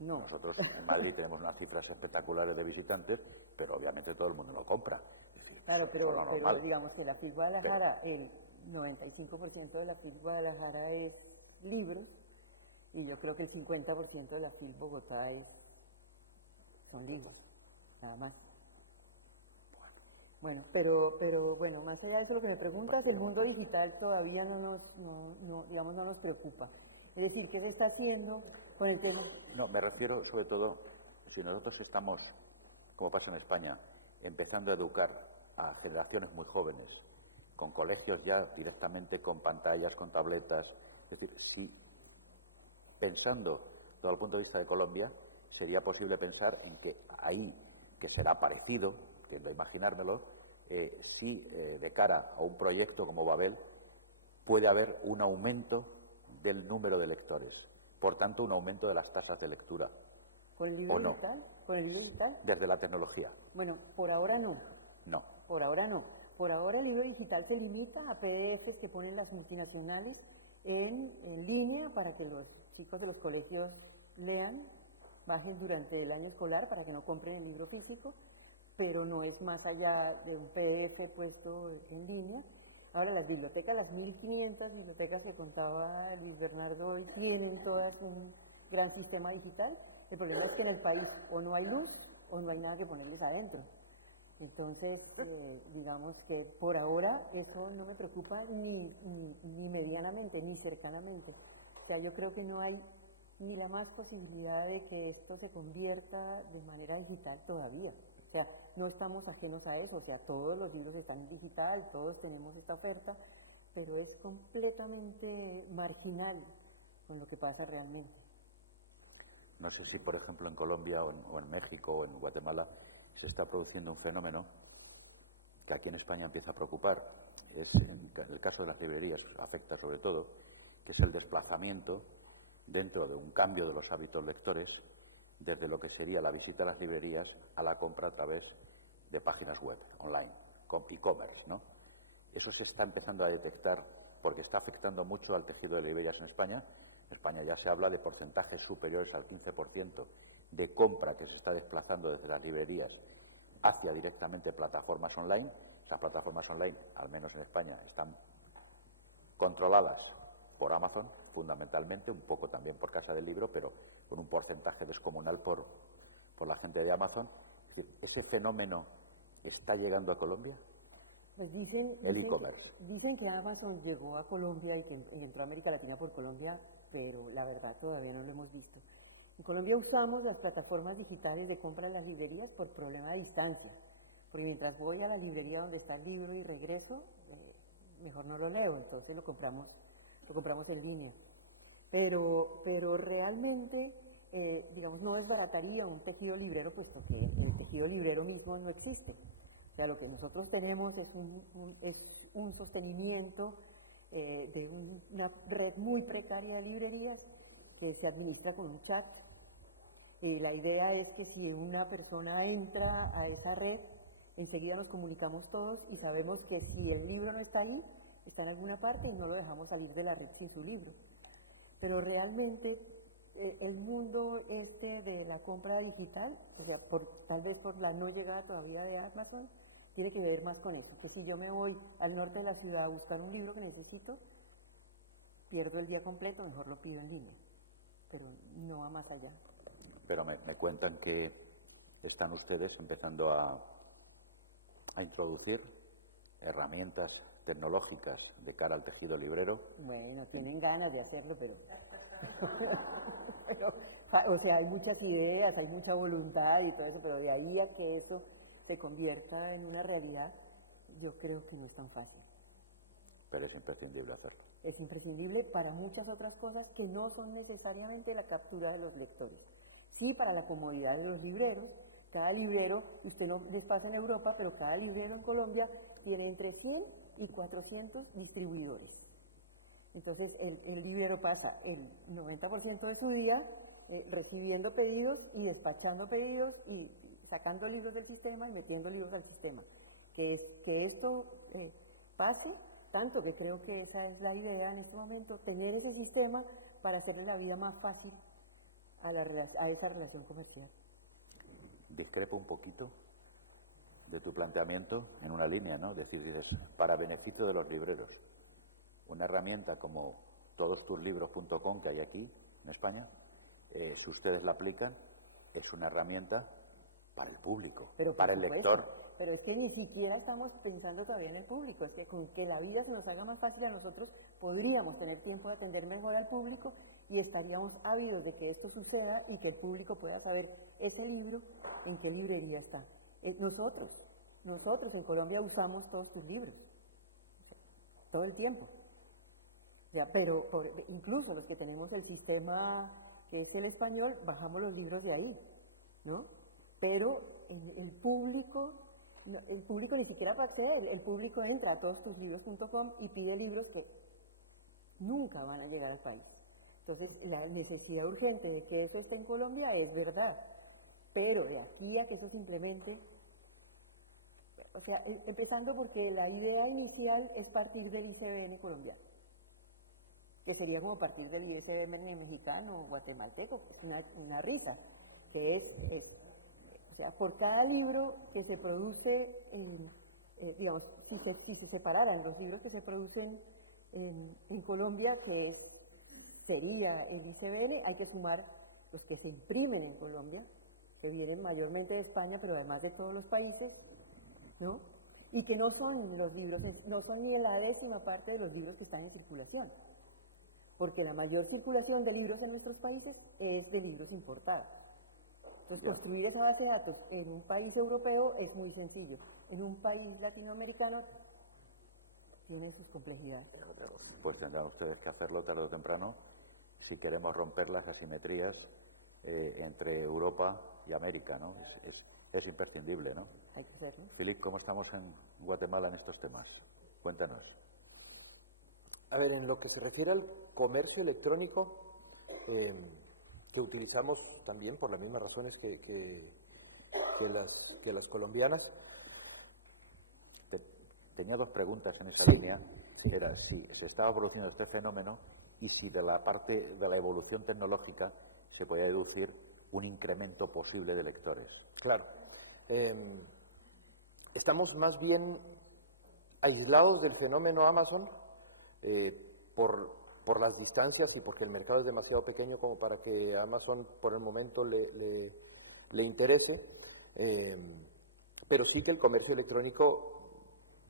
No. Nosotros en Madrid tenemos unas cifras espectaculares de visitantes, pero obviamente todo el mundo lo compra. Claro, pero digamos que la FIL Guadalajara, el 95% de la FIL Guadalajara es libros, y yo creo que el 50% de la FIL Bogotá son libros, nada más. Bueno, pero bueno, más allá de eso, lo que me preguntas, el mundo digital todavía no nos preocupa. Es decir, ¿qué se está haciendo con el tema? No, me refiero sobre todo, si nosotros estamos, como pasa en España, empezando a educar a generaciones muy jóvenes, con colegios ya directamente con pantallas, con tabletas, es decir, si pensando visto desde el punto de vista de Colombia, sería posible pensar en que ahí, que será parecido, tiendo a imaginármelo, si de cara a un proyecto como Babel puede haber un aumento del número de lectores, por tanto un aumento de las tasas de lectura. ¿Con el libro ¿O no? digital? ¿Con el libro digital? Desde la tecnología. Bueno, por ahora no. No. Por ahora no. Por ahora el libro digital se limita a PDFs que ponen las multinacionales en línea para que los chicos de los colegios lean, bajen durante el año escolar para que no compren el libro físico, pero no es más allá de un PDF puesto en línea. Ahora las bibliotecas, las 1500 bibliotecas que contaba Luis Bernardo, tienen todas un gran sistema digital. El problema es que en el país o no hay luz o no hay nada que ponerles adentro. Entonces, digamos que por ahora eso no me preocupa ni medianamente, ni cercanamente. O sea, yo creo que no hay ni la más posibilidad de que esto se convierta de manera digital todavía. O sea, no estamos ajenos a eso, o sea, todos los libros están en digital, todos tenemos esta oferta, pero es completamente marginal con lo que pasa realmente. No sé si, por ejemplo, en Colombia o en México o en Guatemala se está produciendo un fenómeno que aquí en España empieza a preocupar. Es, en el caso de las librerías, afecta sobre todo, que es el desplazamiento dentro de un cambio de los hábitos lectores desde lo que sería la visita a las librerías a la compra a través de páginas web, online, con e-commerce, ¿no? Eso se está empezando a detectar porque está afectando mucho al tejido de librerías en España. En España ya se habla de porcentajes superiores al 15% de compra que se está desplazando desde las librerías hacia directamente plataformas online. Esas plataformas online, al menos en España, están controladas por Amazon, fundamentalmente, un poco también por Casa del Libro, pero con un porcentaje descomunal por la gente de Amazon. Es decir, ¿ese fenómeno está llegando a Colombia? Pues el e-commerce. Dicen que Amazon llegó a Colombia y que entró a América Latina por Colombia, pero la verdad todavía no lo hemos visto. En Colombia usamos las plataformas digitales de compra en las librerías por problema de distancia, porque mientras voy a la librería donde está el libro y regreso, mejor no lo leo, entonces lo compramos en línea. Pero realmente, digamos, no desbarataría un tejido librero, puesto que el tejido librero mismo no existe. O sea, lo que nosotros tenemos es un sostenimiento de una red muy precaria de librerías que se administra con un chat. La idea es que si una persona entra a esa red, enseguida nos comunicamos todos y sabemos que si el libro no está ahí, está en alguna parte y no lo dejamos salir de la red sin su libro. Pero realmente el mundo de la compra digital, o sea, tal vez por la no llegada todavía de Amazon, tiene que ver más con eso, que si yo me voy al norte de la ciudad a buscar un libro que necesito, pierdo el día completo, mejor lo pido en línea, pero no va más allá. Pero me cuentan que están ustedes empezando a introducir herramientas tecnológicas de cara al tejido librero. Bueno, tienen ganas de hacerlo, pero o sea, hay muchas ideas, hay mucha voluntad y todo eso, pero de ahí a que eso se convierta en una realidad, yo creo que no es tan fácil. Pero es imprescindible hacerlo. Es imprescindible para muchas otras cosas que no son necesariamente la captura de los lectores. Sí, para la comodidad de los libreros. Cada librero, usted no les pasa en Europa, pero cada librero en Colombia tiene entre 100 y 400 distribuidores. Entonces, el librero pasa el 90% de su día recibiendo pedidos y despachando pedidos y sacando libros del sistema y metiendo libros al sistema. Que esto pase, tanto que creo que esa es la idea en este momento, tener ese sistema para hacerle la vida más fácil a esa relación comercial. Discrepo un poquito de tu planteamiento en una línea, ¿no? Dices, para beneficio de los libreros. Una herramienta como todostuslibros.com que hay aquí en España, si ustedes la aplican, es una herramienta para el público, pero para el lector. Pero es que ni siquiera estamos pensando todavía en el público, es que con que la vida se nos haga más fácil a nosotros, podríamos tener tiempo de atender mejor al público y estaríamos ávidos de que esto suceda y que el público pueda saber ese libro en qué librería está. Nosotros en Colombia usamos todos tus libros, todo el tiempo. O sea, pero incluso los que tenemos el sistema que es el español, bajamos los libros de ahí, ¿no? Pero el público ni siquiera puede acceder, el público entra a todostuslibros.com y pide libros que nunca van a llegar al país. Entonces, la necesidad urgente de que eso esté en Colombia es verdad, pero de aquí a que eso se implemente, o sea, empezando porque la idea inicial es partir del ICBN colombiano, que sería como partir del ICBN mexicano o guatemalteco, es una risa, que o sea, por cada libro que se produce, digamos, si se separaran los libros que se producen en Colombia, que sería el ICBN, hay que sumar los que se imprimen en Colombia, que vienen mayormente de España, pero además de todos los países, ¿no? Y que no son los libros, no son ni la 10ª parte de los libros que están en circulación, porque la mayor circulación de libros en nuestros países es de libros importados. Entonces, construir esa base de datos en un país europeo es muy sencillo. En un país latinoamericano tiene sus complejidades. Pues tendrán ustedes que hacerlo tarde o temprano si queremos romper las asimetrías entre Europa y América, ¿no? Es imprescindible, ¿no? Hay que hacerlo. Philip, ¿cómo estamos en Guatemala en estos temas? Cuéntanos. A ver, en lo que se refiere al comercio electrónico, que utilizamos también por las mismas razones que las colombianas. Tenía 2 preguntas en esa línea. Era si se estaba produciendo este fenómeno y si de la parte de la evolución tecnológica se podía deducir un incremento posible de lectores. Claro. Estamos más bien aislados del fenómeno Amazon por las distancias y porque el mercado es demasiado pequeño como para que a Amazon por el momento le interese, pero sí que el comercio electrónico,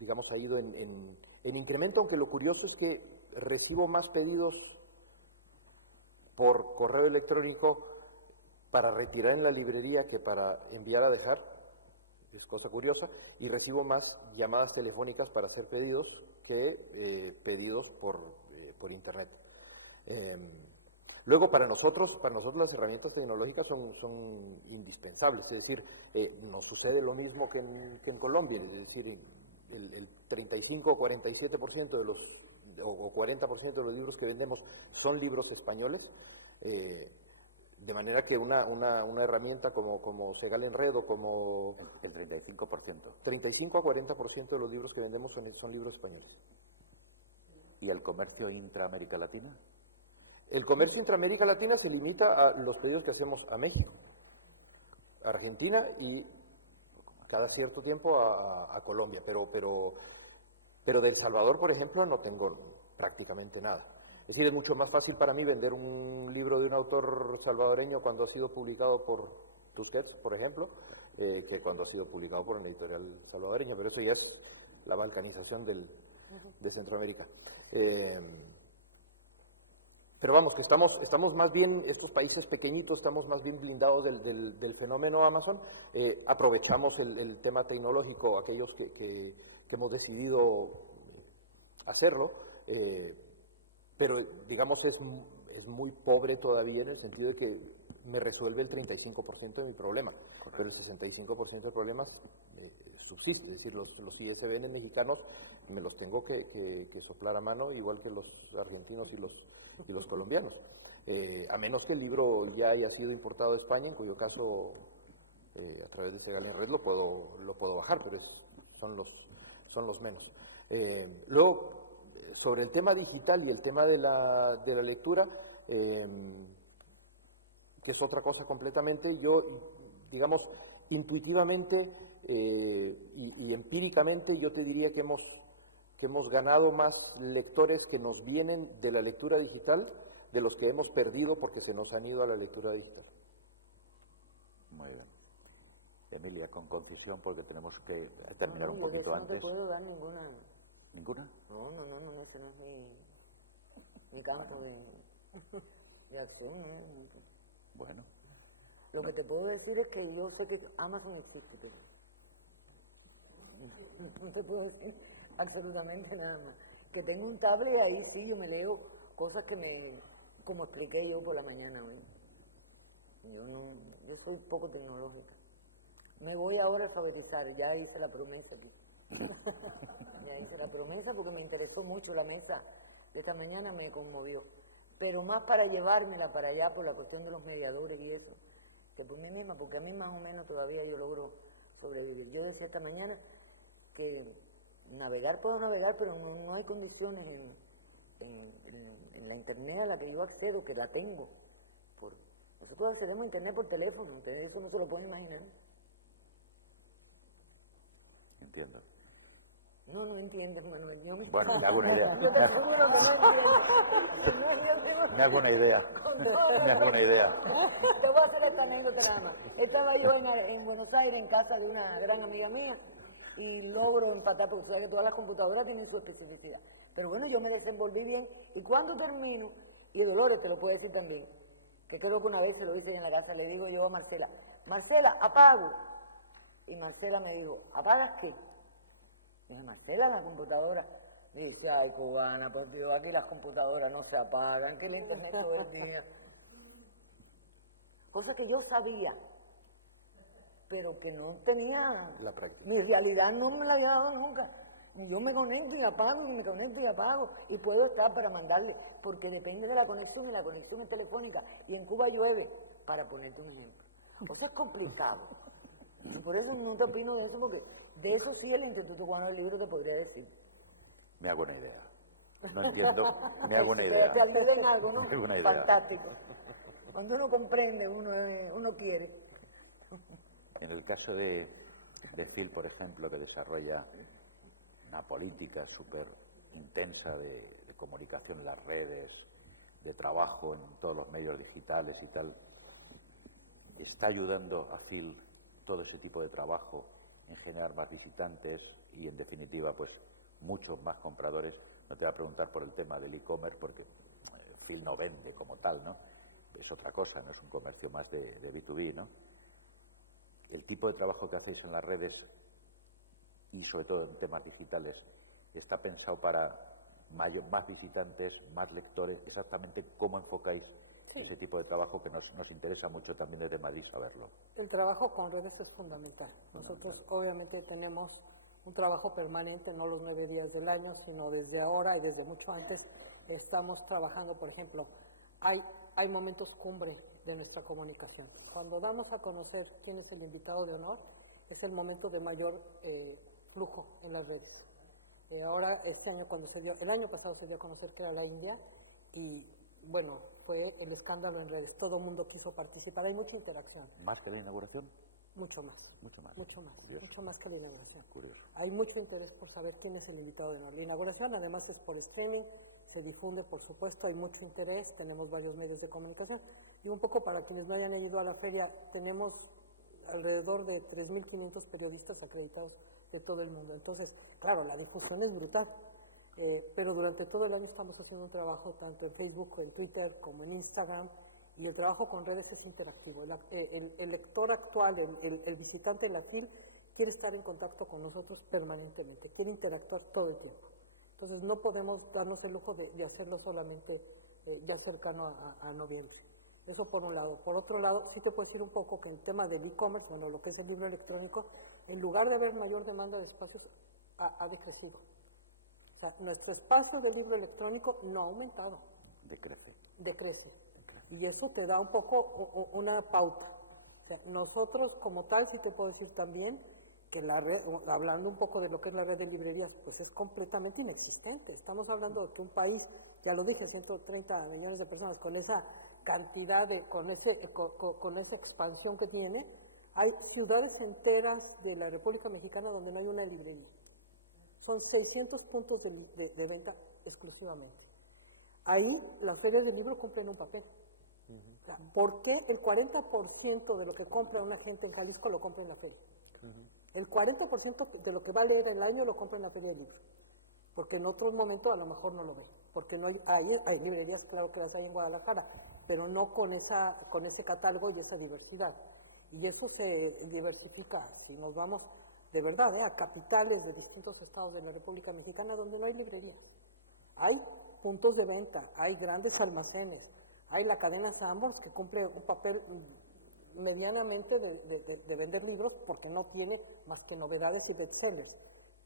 digamos, ha ido en incremento, aunque lo curioso es que recibo más pedidos por correo electrónico para retirar en la librería que para enviar a dejar, es cosa curiosa, y recibo más llamadas telefónicas para hacer pedidos que pedidos por internet. Luego, para nosotros las herramientas tecnológicas son indispensables, es decir, nos sucede lo mismo que en Colombia, es decir, el 35 o 47% de los, o 40% de los libros que vendemos son libros españoles, de manera que una herramienta como Segal Enredo, como El 35%. 35 a 40% de los libros que vendemos son libros españoles. ¿Y el comercio intra-América Latina? El comercio intra-América Latina se limita a los pedidos que hacemos a México, a Argentina y cada cierto tiempo a Colombia, pero de El Salvador, por ejemplo, no tengo prácticamente nada. Es decir, es mucho más fácil para mí vender un libro de un autor salvadoreño cuando ha sido publicado por Tusquets, por ejemplo, que cuando ha sido publicado por una editorial salvadoreña, pero eso ya es la balcanización de Centroamérica. Pero vamos, que estamos más bien, estos países pequeñitos, estamos más bien blindados del fenómeno Amazon. Aprovechamos el tema tecnológico, aquellos que hemos decidido hacerlo, pero digamos es muy pobre todavía en el sentido de que me resuelve el 35% de mi problema, pero el 65% de problemas subsiste, es decir, los ISBN mexicanos me los tengo que soplar a mano, igual que los argentinos y los colombianos, a menos que el libro ya haya sido importado de España, en cuyo caso a través de Segal en Red lo puedo bajar, pero son los menos. Luego, sobre el tema digital y el tema de la lectura, que es otra cosa completamente, yo, digamos, intuitivamente y empíricamente yo te diría que hemos ganado más lectores que nos vienen de la lectura digital de los que hemos perdido porque se nos han ido a la lectura digital. Muy bien. Emilia, con concisión, porque tenemos que terminar un poquito antes. No te puedo dar ninguna. ¿Ninguna? No, ese no es mi campo de acción. Bueno. Lo que te puedo decir es que yo sé que Amazon existe, pero no te puedo decir absolutamente nada más. Que tengo un tablet y ahí sí yo me leo cosas como expliqué yo por la mañana hoy. Yo soy poco tecnológica. Me voy ahora a alfabetizar, ya hice la promesa aquí. Ya hice la promesa porque me interesó mucho la mesa de esta mañana, me conmovió. Pero más para llevármela para allá por la cuestión de los mediadores y eso, que por mí misma, porque a mí más o menos todavía yo logro sobrevivir. Yo decía esta mañana que navegar puedo navegar, pero no hay condiciones en la internet a la que yo accedo, que la tengo. Nosotros accedemos a internet por teléfono, ustedes eso no se lo pueden imaginar. Entiendo. No entiendes, Manuel. Bueno, me hago una idea. Yo te aseguro que no entiendes. Me hago una idea. Me hago una idea. Te voy a hacer esta anécdota nada más. Estaba yo en Buenos Aires, en casa de una gran amiga mía, y logro empatar, porque sabes que todas las computadoras tienen su especificidad. Pero bueno, yo me desenvolví bien, y cuando termino, y Dolores te lo puede decir también, que creo que una vez se lo hice en la casa, le digo yo a Marcela, Marcela, apago. Y Marcela me dijo, ¿apagas qué? Y dije, Marcela, la computadora. Dice, ay, cubana, por Dios, aquí las computadoras no se apagan, que el internet todo el día. Cosa que yo sabía, pero que no tenía la práctica. Mi realidad no me la había dado nunca. Yo me conecto y apago, y me conecto y apago, y puedo estar para mandarle, porque depende de la conexión, y la conexión es telefónica, y en Cuba llueve, para ponerte un ejemplo. O sea, es complicado. Y por eso no te opino de eso, porque de eso sí el Instituto Cubano del Libro te podría decir. Me hago una idea. No entiendo, me hago una idea. Pero te ayuda en algo, ¿no? Me hago una idea. Fantástico. Cuando uno comprende, uno quiere. En el caso de Phil, por ejemplo, que desarrolla una política súper intensa de comunicación en las redes, de trabajo en todos los medios digitales y tal, está ayudando a Phil todo ese tipo de trabajo en generar más visitantes y, en definitiva, pues muchos más compradores. No te voy a preguntar por el tema del e-commerce, porque Phil no vende como tal, ¿no? Es otra cosa, no es un comercio más de B2B, ¿no? El tipo de trabajo que hacéis en las redes y sobre todo en temas digitales está pensado para más visitantes, más lectores. Exactamente cómo enfocáis ese tipo de trabajo, que nos interesa mucho también desde Madrid saberlo. El trabajo con redes es fundamental. Nosotros obviamente tenemos un trabajo permanente, no los 9 días del año, sino desde ahora y desde mucho antes estamos trabajando. Por ejemplo, hay momentos cumbre de nuestra comunicación. Cuando damos a conocer quién es el invitado de honor, es el momento de mayor flujo en las redes. Ahora, este año el año pasado se dio a conocer que era la India, y bueno, fue el escándalo en redes. Todo el mundo quiso participar, hay mucha interacción. ¿Más que la inauguración? Mucho más. Mucho más. Curioso. Mucho más que la inauguración. Curioso. Hay mucho interés por saber quién es el invitado de honor. La inauguración, además, es por streaming, se difunde, por supuesto, hay mucho interés, tenemos varios medios de comunicación. Y un poco para quienes no hayan ido a la feria, tenemos alrededor de 3.500 periodistas acreditados de todo el mundo. Entonces, claro, la difusión es brutal. Pero durante todo el año estamos haciendo un trabajo tanto en Facebook, en Twitter, como en Instagram, y el trabajo con redes es interactivo. El lector actual, el visitante de la FIL, quiere estar en contacto con nosotros permanentemente, quiere interactuar todo el tiempo. Entonces no podemos darnos el lujo de hacerlo solamente ya cercano a noviembre. Eso por un lado. Por otro lado, sí te puedo decir un poco que el tema del e-commerce, bueno, lo que es el libro electrónico, en lugar de haber mayor demanda de espacios, ha decrecido. O sea, nuestro espacio de libro electrónico no ha aumentado. Decrece. Y eso te da un poco una pauta. O sea, nosotros como tal, sí te puedo decir también que la red, hablando un poco de lo que es la red de librerías, pues es completamente inexistente. Estamos hablando de que un país, ya lo dije, 130 millones de personas, con esa cantidad, con esa expansión que tiene, hay ciudades enteras de la República Mexicana donde no hay una librería. Son 600 puntos de venta exclusivamente. Ahí las ferias del libro cumplen un papel. O sea, ¿por qué el 40% de lo que compra una gente en Jalisco lo compra en la feria? El 40% de lo que va a leer el año lo compra en la feria del libro. Porque en otros momentos a lo mejor no lo ve. Porque no hay librerías, claro que las hay en Guadalajara, pero no con ese catálogo y esa diversidad. Y eso se diversifica. Si nos vamos de verdad a capitales de distintos estados de la República Mexicana donde no hay librerías. Hay puntos de venta, hay grandes almacenes, hay la cadena Sanborns que cumple un papel medianamente de vender libros porque no tiene más que novedades y bestsellers.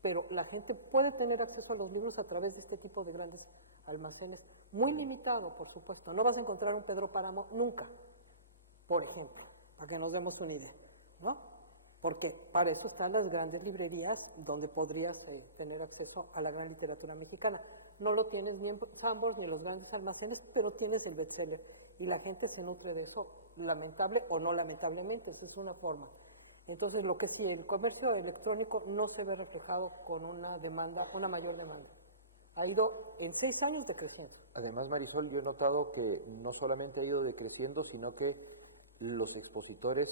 Pero la gente puede tener acceso a los libros a través de este tipo de grandes almacenes, muy limitado, por supuesto. No vas a encontrar un Pedro Páramo nunca, por ejemplo, para que nos demos una idea, ¿no? Porque para eso están las grandes librerías donde podrías tener acceso a la gran literatura mexicana. No lo tienes ni en Sanborns ni en los grandes almacenes, pero tienes el bestseller y la gente se nutre de eso, lamentable o no lamentablemente, eso es una forma. Entonces, lo que sí, el comercio electrónico no se ve reflejado con una demanda, una mayor demanda. Ha ido en 6 años decreciendo. Además, Marisol, yo he notado que no solamente ha ido decreciendo, sino que los expositores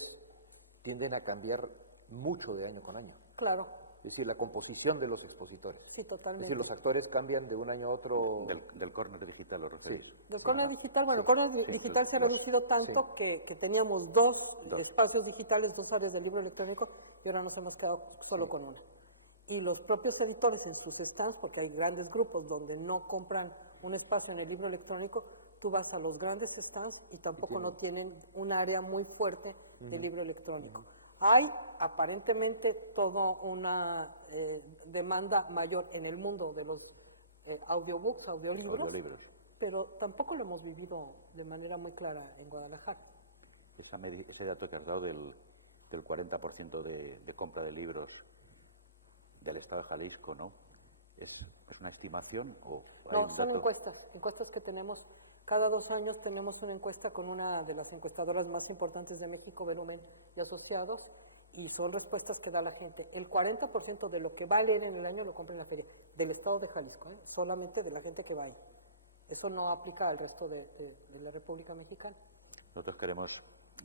tienden a cambiar mucho de año con año. Claro. Es decir, la composición de los expositores. Sí, totalmente. Es decir, los actores cambian de un año a otro. Del córner digital, ¿lo referís? Sí. Del córner digital, bueno, el córner digital se ha reducido tanto que teníamos dos espacios digitales, 2 áreas del libro electrónico, y ahora nos hemos quedado solo con una. Y los propios editores en sus stands, porque hay grandes grupos donde no compran un espacio en el libro electrónico, tú vas a los grandes stands y tampoco no tienen un área muy fuerte de libro electrónico. Hay aparentemente toda una demanda mayor en el mundo de los audiobooks, audiolibros, pero tampoco lo hemos vivido de manera muy clara en Guadalajara. Ese dato que has dado del 40% de compra de libros del Estado de Jalisco, ¿no? ¿Es una estimación o hay un son dato? encuestas que tenemos. Cada 2 años tenemos una encuesta con una de las encuestadoras más importantes de México, Volumen y Asociados, y son respuestas que da la gente. El 40% de lo que va a leer en el año lo compra en la feria, del Estado de Jalisco, solamente de la gente que va ahí. Eso no aplica al resto de la República Mexicana. Nosotros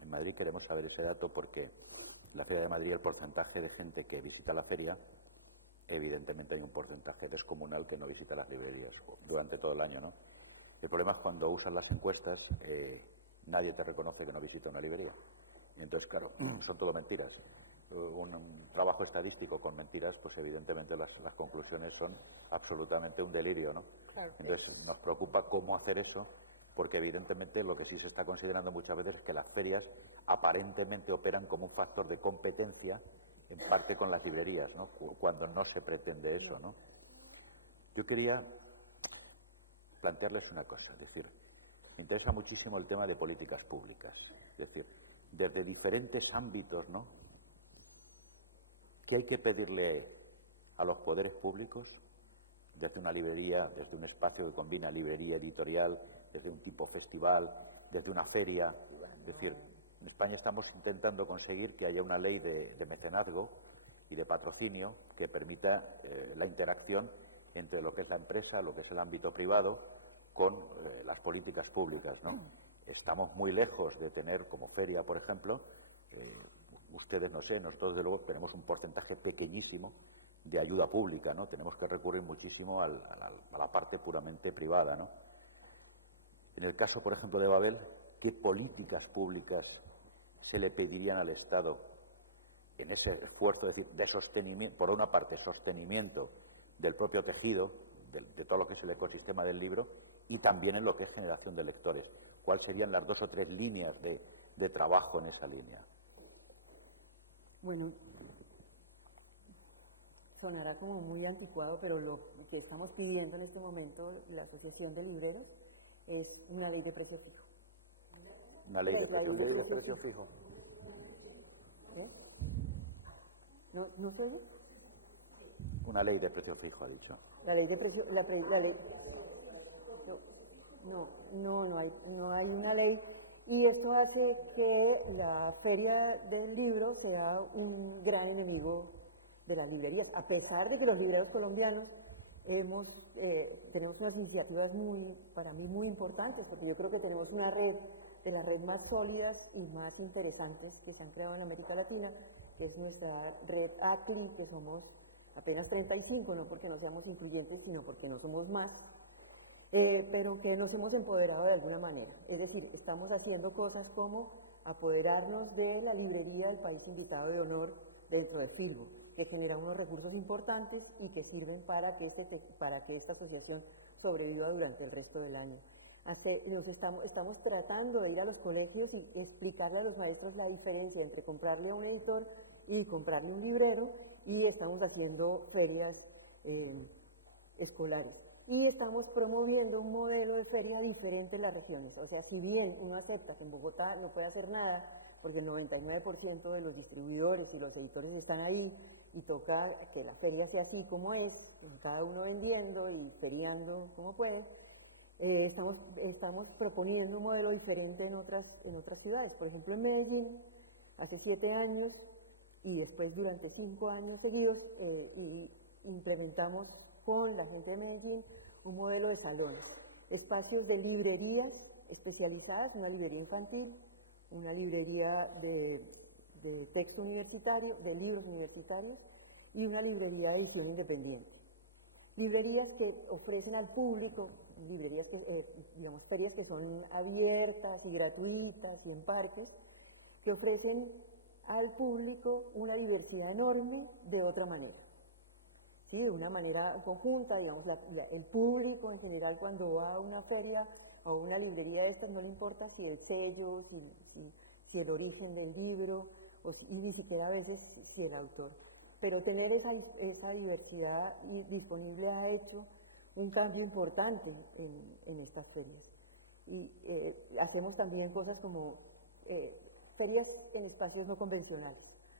en Madrid queremos saber ese dato porque en la Feria de Madrid el porcentaje de gente que visita la feria, evidentemente hay un porcentaje descomunal que no visita las librerías durante todo el año, ¿no? El problema es cuando usas las encuestas, nadie te reconoce que no visita una librería. Y entonces, claro, son todo mentiras. Un trabajo estadístico con mentiras, pues evidentemente las conclusiones son absolutamente un delirio, ¿no? Claro. Entonces nos preocupa cómo hacer eso, porque evidentemente lo que sí se está considerando muchas veces es que las ferias aparentemente operan como un factor de competencia, en parte con las librerías, ¿no? Cuando no se pretende eso, ¿no? Yo quería plantearles una cosa, es decir, me interesa muchísimo el tema de políticas públicas, es decir, desde diferentes ámbitos, ¿no? ¿Qué hay que pedirle a los poderes públicos? Desde una librería, desde un espacio que combina librería editorial, desde un tipo festival, desde una feria, es decir, en España estamos intentando conseguir que haya una ley de mecenazgo y de patrocinio que permita la interacción entre lo que es la empresa, lo que es el ámbito privado, con las políticas públicas, ¿no? Estamos muy lejos de tener como feria, por ejemplo, ustedes no sé, nosotros desde luego tenemos un porcentaje pequeñísimo de ayuda pública, ¿no? Tenemos que recurrir muchísimo a la parte puramente privada, ¿no? En el caso, por ejemplo, de Babel, ¿qué políticas públicas se le pedirían al Estado en ese esfuerzo, es decir, de sostenimiento, por una parte, sostenimiento del propio tejido, de todo lo que es el ecosistema del libro, y también en lo que es generación de lectores? ¿Cuáles serían las 2 o 3 líneas de trabajo en esa línea? Bueno, sonará como muy anticuado, pero lo que estamos pidiendo en este momento, la Asociación de Libreros, es una ley de precio fijo. Una ley de precio fijo. ¿Eh? ¿No se oye? Una ley de precio fijo, ha dicho. La ley de precio, la ley. No hay una ley, y eso hace que la feria del libro sea un gran enemigo de las librerías, a pesar de que los libreros colombianos tenemos unas iniciativas para mí muy importantes, porque yo creo que tenemos una red de las redes más sólidas y más interesantes que se han creado en América Latina, que es nuestra red ACLI, que somos apenas 35, no porque no seamos incluyentes, sino porque no somos más, pero que nos hemos empoderado de alguna manera. Es decir, estamos haciendo cosas como apoderarnos de la librería del país invitado de honor dentro de Filbo, que genera unos recursos importantes y que sirven para que esta asociación sobreviva durante el resto del año. Estamos tratando de ir a los colegios y explicarle a los maestros la diferencia entre comprarle a un editor y comprarle un librero, y estamos haciendo ferias escolares. Y estamos promoviendo un modelo de feria diferente en las regiones. O sea, si bien uno acepta que en Bogotá no puede hacer nada, porque el 99% de los distribuidores y los editores están ahí, y toca que la feria sea así como es, cada uno vendiendo y feriando como puede, estamos proponiendo un modelo diferente en otras ciudades. Por ejemplo, en Medellín, hace 7 años, y después durante 5 años seguidos, y implementamos con la gente de Medellín un modelo de salón, espacios de librerías especializadas, una librería infantil, una librería de texto universitario, de libros universitarios, y una librería de edición independiente. Librerías que ofrecen al público, librerías que, digamos, ferias que son abiertas y gratuitas y en parques, que ofrecen al público una diversidad enorme de otra manera. ¿Sí? De una manera conjunta, digamos, el público en general cuando va a una feria o una librería de estas no le importa si el sello, si el origen del libro, y ni siquiera a veces si el autor. Pero tener esa diversidad disponible ha hecho un cambio importante en estas ferias. Y hacemos también cosas como ferias en espacios no convencionales.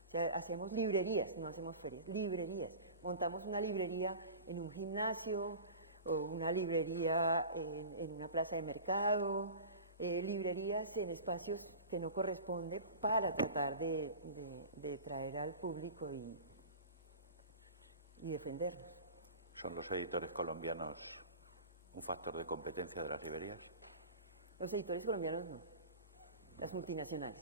O sea, hacemos librerías, no hacemos ferias, librerías. Montamos una librería en un gimnasio, o una librería en una plaza de mercado, librerías en espacios que no corresponden para tratar de traer al público y defenderlo. ¿Son los editores colombianos un factor de competencia de las librerías? Los editores colombianos no, las multinacionales.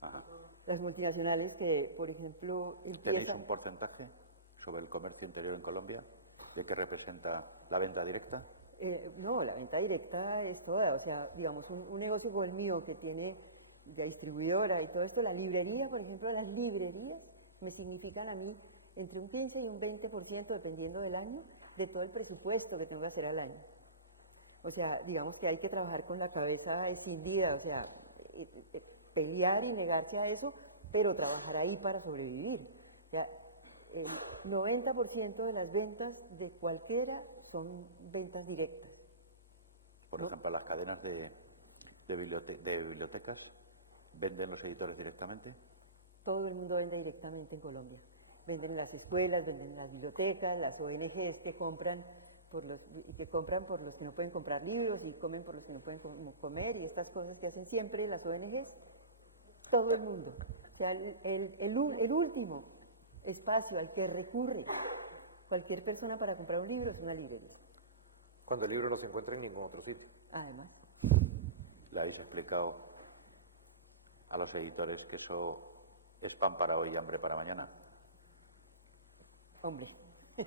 Ajá. Las multinacionales que, por ejemplo, ¿Tenéis un porcentaje sobre el comercio interior en Colombia? ¿De qué representa la venta directa? No, la venta directa es toda, o sea, digamos, un negocio como el mío que tiene ya distribuidora y todo esto, la librería, por ejemplo, las librerías me significan a mí entre un 15 y un 20%, dependiendo del año, de todo el presupuesto que tengo que hacer al año. O sea, digamos que hay que trabajar con la cabeza escindida, o sea, pelear y negarse a eso, pero trabajar ahí para sobrevivir. O sea, el 90% de las ventas de cualquiera son ventas directas. Por ¿no? ejemplo, las cadenas de bibliotecas, ¿venden los editores directamente? Todo el mundo vende directamente en Colombia. Venden en las escuelas, venden en las bibliotecas, las ONGs que compran por los que no pueden comprar libros y comen por los que no pueden comer, y estas cosas que hacen siempre las ONGs, todo el mundo. O sea, el último espacio al que recurre cualquier persona para comprar un libro es una librería. Cuando el libro no se encuentra en ningún otro sitio. Además. Le habéis explicado a los editores que eso es pan para hoy y hambre para mañana. Hombre. Sí.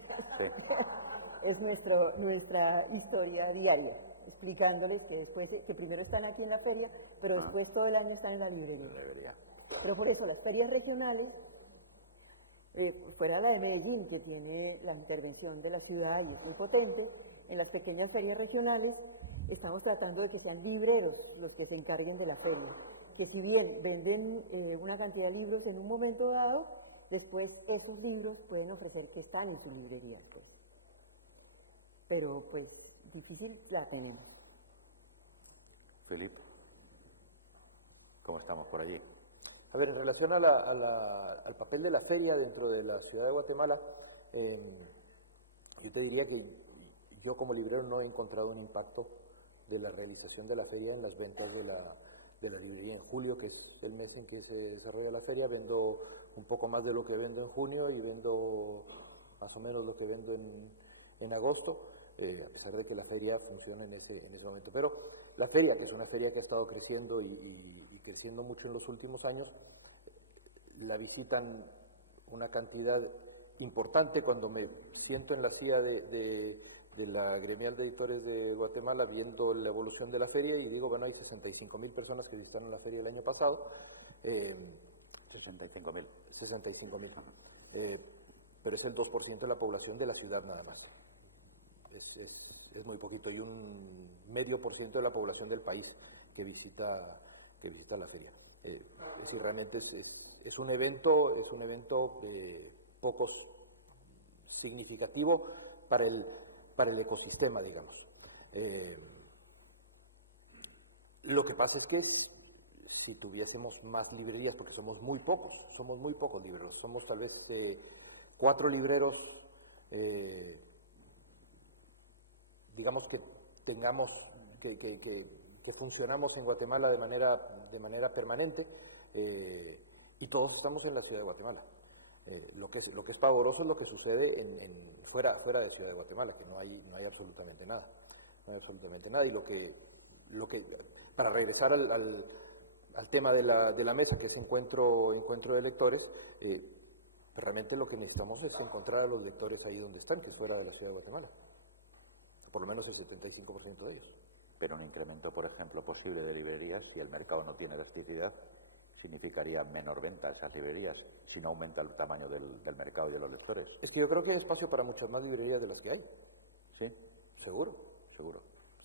Es nuestra historia diaria, explicándoles que después que primero están aquí en la feria, pero después todo el año están en la librería. Pero por eso las ferias regionales, fuera la de Medellín, que tiene la intervención de la ciudad y es muy potente, en las pequeñas ferias regionales estamos tratando de que sean libreros los que se encarguen de la feria, que si bien venden una cantidad de libros en un momento dado, después esos libros pueden ofrecer que están en su librería. Pues. Pero pues difícil la tenemos. Felipe, ¿cómo estamos por allí? A ver, en relación al papel de la feria dentro de la ciudad de Guatemala, yo te diría que yo como librero no he encontrado un impacto de la realización de la feria en las ventas de la librería. En julio, que es el mes en que se desarrolla la feria, vendo un poco más de lo que vendo en junio y vendo más o menos lo que vendo en agosto, a pesar de que la feria funciona en ese momento. Pero la feria, que es una feria que ha estado creciendo y creciendo mucho en los últimos años, la visitan una cantidad importante. Cuando me siento en la silla de la gremial de editores de Guatemala viendo la evolución de la feria y digo, bueno, hay 65.000 personas que visitaron la feria el año pasado. 65.000. 65.000. Pero es el 2% de la población de la ciudad nada más. es muy poquito, y un 0,5% de la población del país que visita la feria. Es decir, realmente es un evento poco significativo para el ecosistema, digamos. Lo que pasa es que si tuviésemos más librerías, porque somos muy pocos libreros, somos tal vez 4 libreros, digamos que tengamos, que funcionamos en Guatemala de manera permanente, y todos estamos en la ciudad de Guatemala. Lo que es pavoroso es lo que sucede fuera de Ciudad de Guatemala, que no hay absolutamente nada. No hay absolutamente nada. Y lo que para regresar al tema de la mesa, que es encuentro de lectores, realmente lo que necesitamos es encontrar a los lectores ahí donde están, que es fuera de la Ciudad de Guatemala. Por lo menos el 75% de ellos. Pero un incremento, por ejemplo, posible de librerías, si el mercado no tiene elasticidad, significaría menor venta a esas librerías, si no aumenta el tamaño del mercado y de los lectores. Es que yo creo que hay espacio para muchas más librerías de las que hay. ¿Sí? Seguro.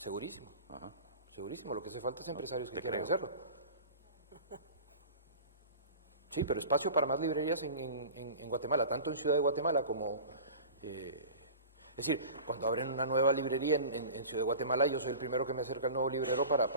Segurísimo. Ajá. Segurísimo. Lo que hace falta es empresarios que te quieran creo. hacerlo. Sí, pero espacio para más librerías en Guatemala, tanto en Ciudad de Guatemala como... es decir, cuando abren una nueva librería en Ciudad de Guatemala, yo soy el primero que me acerca al nuevo librero para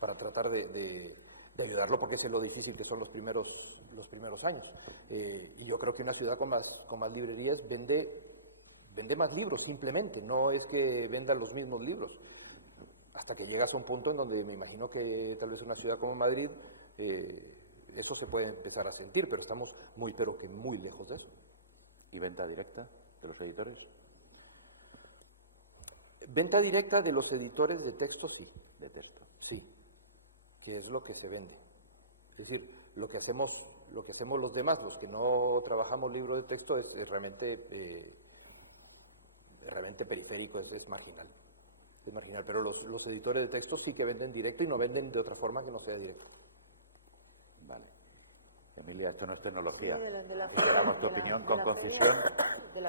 tratar de ayudarlo, porque sé lo difícil que son los primeros años. Y yo creo que una ciudad con más librerías vende más libros, simplemente, no es que vendan los mismos libros. Hasta que llegas a un punto en donde me imagino que tal vez una ciudad como Madrid, esto se puede empezar a sentir, pero estamos muy lejos de eso. ¿Y venta directa de los editores? Venta directa de los editores de texto, sí. De texto. Sí, que es lo que se vende. Es decir, lo que hacemos los demás, los que no trabajamos libro de texto, es realmente periférico, es marginal. Es marginal, pero los editores de texto sí que venden directo y no venden de otra forma que no sea directo. Vale. Emilia, esto no es tecnología. Sí, Esperamos tu opinión con concisión,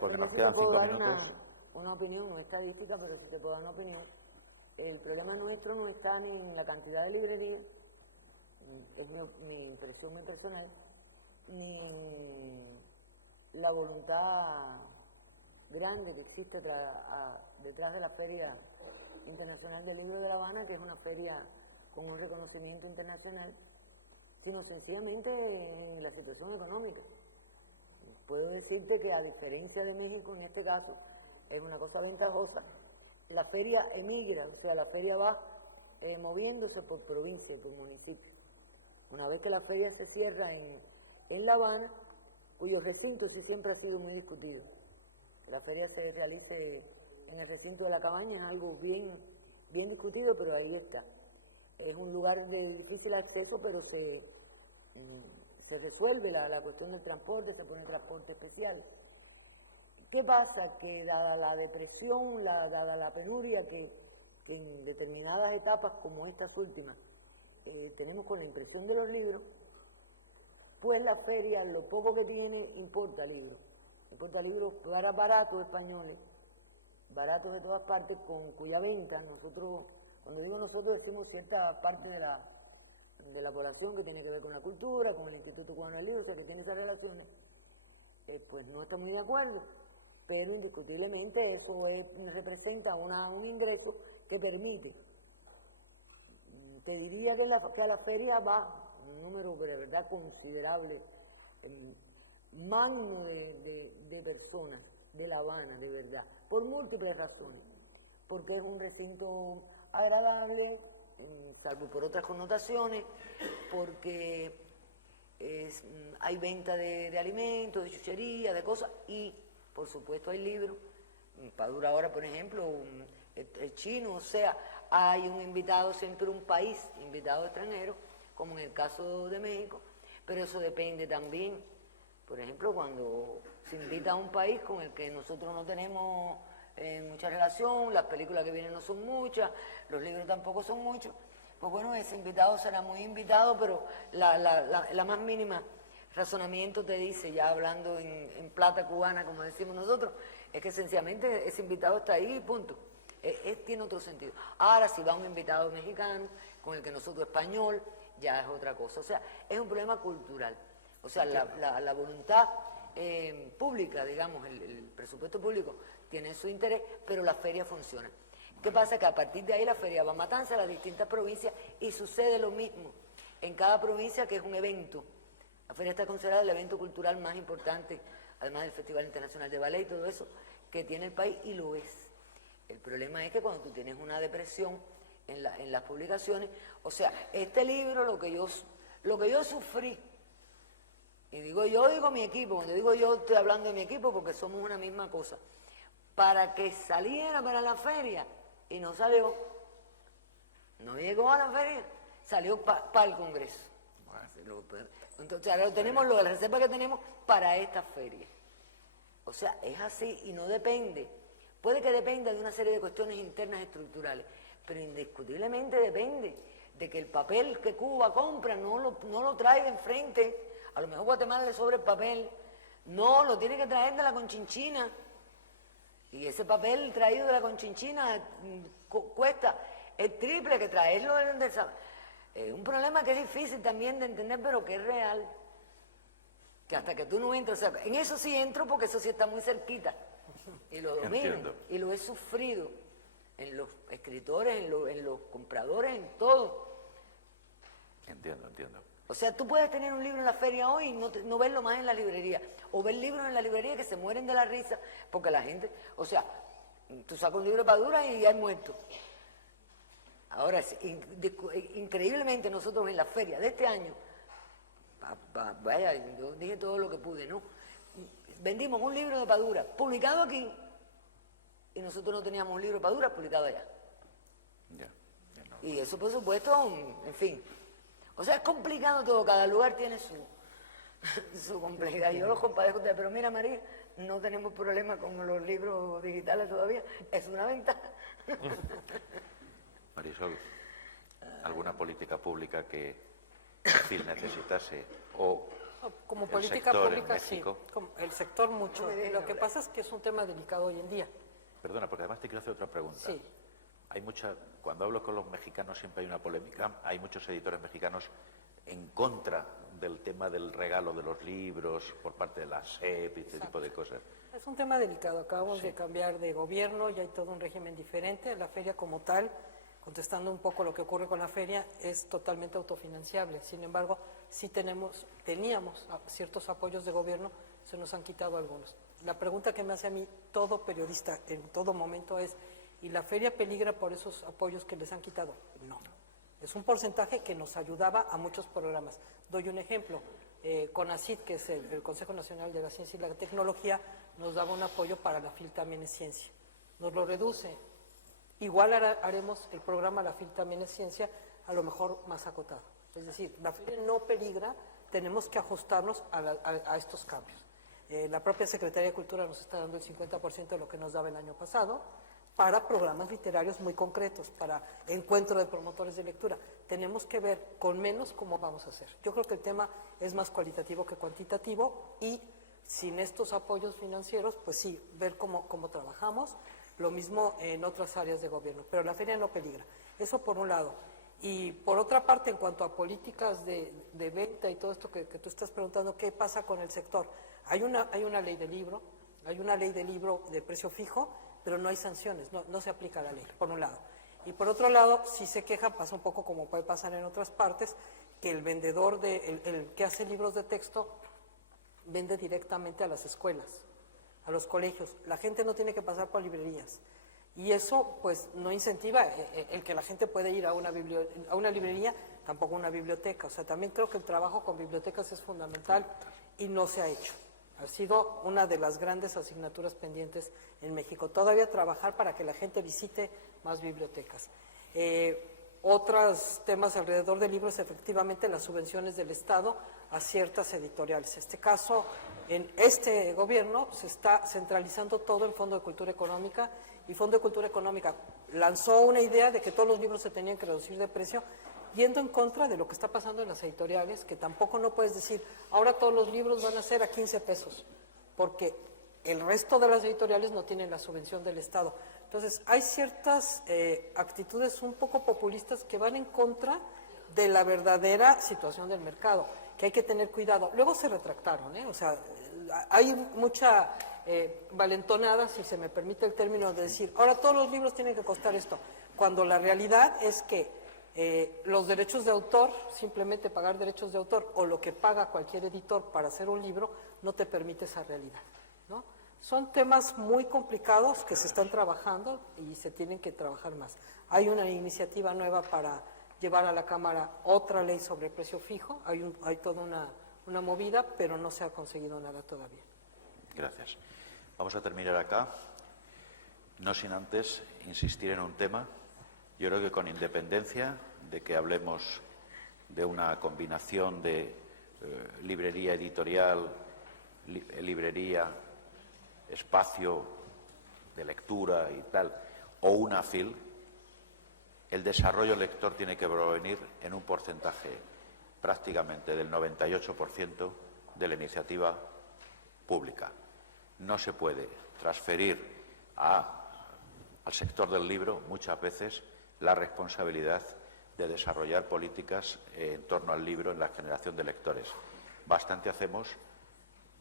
porque nos quedan 5 minutos. Una opinión, no estadística, pero si te puedo dar una opinión. El problema nuestro no está ni en la cantidad de librerías, es mi impresión muy personal, ni la voluntad grande que existe detrás de la Feria Internacional del Libro de La Habana, que es una feria con un reconocimiento internacional, sino sencillamente en la situación económica. Puedo decirte que, a diferencia de México, en este caso, es una cosa ventajosa. La feria emigra, o sea, la feria va moviéndose por provincia y por municipio. Una vez que la feria se cierra en La Habana, cuyo recinto sí siempre ha sido muy discutido. La feria se realice en el recinto de La Cabaña, es algo bien discutido, pero ahí está. Es un lugar de difícil acceso, pero se resuelve la cuestión del transporte, se pone transporte especial. ¿Qué pasa? Que dada la depresión, dada la penuria que en determinadas etapas como estas últimas tenemos con la impresión de los libros, pues la feria, lo poco que tiene, importa libros para baratos españoles, baratos de todas partes, con cuya venta nosotros, cuando digo nosotros, decimos cierta parte de la población que tiene que ver con la cultura, con el Instituto Cubano del Libro, o sea, que tiene esas relaciones, pues no está muy de acuerdo, pero indiscutiblemente eso representa un ingreso que permite. Te diría que a la feria va un número de verdad considerable, magno de personas de La Habana, de verdad, por múltiples razones, porque es un recinto agradable, salvo por otras connotaciones, porque hay venta de alimentos, de chuchería, de cosas, y por supuesto hay libros. Padura ahora, por ejemplo, el chino, o sea, hay un invitado, siempre un país invitado extranjero, como en el caso de México, pero eso depende también. Por ejemplo, cuando se invita a un país con el que nosotros no tenemos mucha relación, las películas que vienen no son muchas, los libros tampoco son muchos, pues bueno, ese invitado será muy invitado, pero la más mínima razonamiento te dice, ya hablando en plata cubana, como decimos nosotros, es que sencillamente ese invitado está ahí y punto. Tiene otro sentido. Ahora, si va un invitado mexicano, con el que nosotros español, ya es otra cosa. O sea, es un problema cultural. O sea, la voluntad pública, digamos, el presupuesto público tiene su interés, pero la feria funciona. ¿Qué pasa? Que a partir de ahí la feria va a Matanza a las distintas provincias y sucede lo mismo en cada provincia, que es un evento. La feria está considerada el evento cultural más importante, además del Festival Internacional de Ballet y todo eso, que tiene el país, y lo es. El problema es que cuando tú tienes una depresión en las publicaciones, o sea, este libro, lo que yo sufrí, y digo mi equipo, cuando digo yo estoy hablando de mi equipo porque somos una misma cosa, para que saliera para la feria, y no salió, no llegó a la feria, salió para el Congreso. Entonces ahora tenemos lo de la reserva que tenemos para esta feria. O sea, es así y no depende. Puede que dependa de una serie de cuestiones internas estructurales, pero indiscutiblemente depende de que el papel que Cuba compra no lo trae de enfrente. A lo mejor Guatemala le sobra el papel, no, lo tiene que traer de la Conchinchina. Y ese papel traído de la Conchinchina cuesta el triple que traerlo del es un problema que es difícil también de entender, pero que es real. Que hasta que tú no entras, o sea, en eso sí entro porque eso sí está muy cerquita. Y lo domino. Entiendo. Y lo he sufrido en los escritores, en los compradores, en todo. Entiendo. O sea, tú puedes tener un libro en la feria hoy y no verlo más en la librería. O ver libros en la librería que se mueren de la risa, porque la gente, o sea, tú sacas un libro de Padura y ya hay muerto. Ahora, increíblemente nosotros en la feria de este año, vaya, yo dije todo lo que pude, ¿no? Vendimos un libro de Padura publicado aquí y nosotros no teníamos un libro de Padura publicado allá. Y eso, por supuesto, en fin. O sea, es complicado todo, cada lugar tiene su complejidad. Yo los compadezco, pero mira, María, no tenemos problema con los libros digitales todavía, es una ventaja. Marisol, ¿alguna política pública que Phil necesitase o como el política sector pública, en México? sí, el sector mucho. Lo que pasa es que es un tema delicado hoy en día. Perdona, porque además te quiero hacer otra pregunta. Sí. Cuando hablo con los mexicanos siempre hay una polémica, hay muchos editores mexicanos en contra del tema del regalo de los libros por parte de la SEP y este tipo de cosas. Es un tema delicado, acabamos de cambiar de gobierno, ya hay todo un régimen diferente, la feria como tal, contestando un poco lo que ocurre con la feria, es totalmente autofinanciable, sin embargo, sí teníamos ciertos apoyos de gobierno, se nos han quitado algunos. La pregunta que me hace a mí todo periodista en todo momento es, ¿y la feria peligra por esos apoyos que les han quitado? No. Es un porcentaje que nos ayudaba a muchos programas. Doy un ejemplo. CONACYT, que es el Consejo Nacional de la Ciencia y la Tecnología, nos daba un apoyo para la FIL también es ciencia. Nos lo reduce. Igual haremos el programa La FIL también es ciencia, a lo mejor más acotado. Es decir, la feria no peligra, tenemos que ajustarnos a estos cambios. La propia Secretaría de Cultura nos está dando el 50% de lo que nos daba el año pasado, para programas literarios muy concretos, para encuentro de promotores de lectura. Tenemos que ver con menos cómo vamos a hacer. Yo creo que el tema es más cualitativo que cuantitativo y sin estos apoyos financieros, pues sí, ver cómo trabajamos, lo mismo en otras áreas de gobierno, pero la feria no peligra. Eso por un lado. Y por otra parte, en cuanto a políticas de venta y todo esto que tú estás preguntando, ¿qué pasa con el sector? Hay una ley del libro, de precio fijo, pero no hay sanciones, no se aplica la ley, por un lado. Y por otro lado, si se queja, pasa un poco como puede pasar en otras partes, que el vendedor, el que hace libros de texto, vende directamente a las escuelas, a los colegios. La gente no tiene que pasar por librerías. Y eso, pues, no incentiva el que la gente pueda ir a una librería, tampoco a una biblioteca. O sea, también creo que el trabajo con bibliotecas es fundamental y no se ha hecho. Ha sido una de las grandes asignaturas pendientes en México. Todavía trabajar para que la gente visite más bibliotecas. Otros temas alrededor del libro es efectivamente las subvenciones del Estado a ciertas editoriales. En este caso, en este gobierno se está centralizando todo en Fondo de Cultura Económica, y Fondo de Cultura Económica lanzó una idea de que todos los libros se tenían que reducir de precio, yendo en contra de lo que está pasando en las editoriales, que tampoco no puedes decir, ahora todos los libros van a ser a 15 pesos, porque el resto de las editoriales no tienen la subvención del Estado. Entonces, hay ciertas actitudes un poco populistas que van en contra de la verdadera situación del mercado, que hay que tener cuidado. Luego se retractaron, o sea, hay mucha valentonada, si se me permite el término, de decir, ahora todos los libros tienen que costar esto, cuando la realidad es que los derechos de autor, simplemente pagar derechos de autor o lo que paga cualquier editor para hacer un libro, no te permite esa realidad, ¿no? Son temas muy complicados que se están trabajando y se tienen que trabajar más. Hay una iniciativa nueva para llevar a la Cámara otra ley sobre precio fijo, hay toda una movida, pero no se ha conseguido nada todavía. Gracias. Vamos a terminar acá, no sin antes insistir en un tema. Yo creo que con independencia de que hablemos de una combinación de librería editorial, librería, espacio de lectura y tal, o una FIL, el desarrollo lector tiene que provenir en un porcentaje prácticamente del 98% de la iniciativa pública. No se puede transferir al sector del libro muchas veces la responsabilidad de desarrollar políticas en torno al libro en la generación de lectores. Bastante hacemos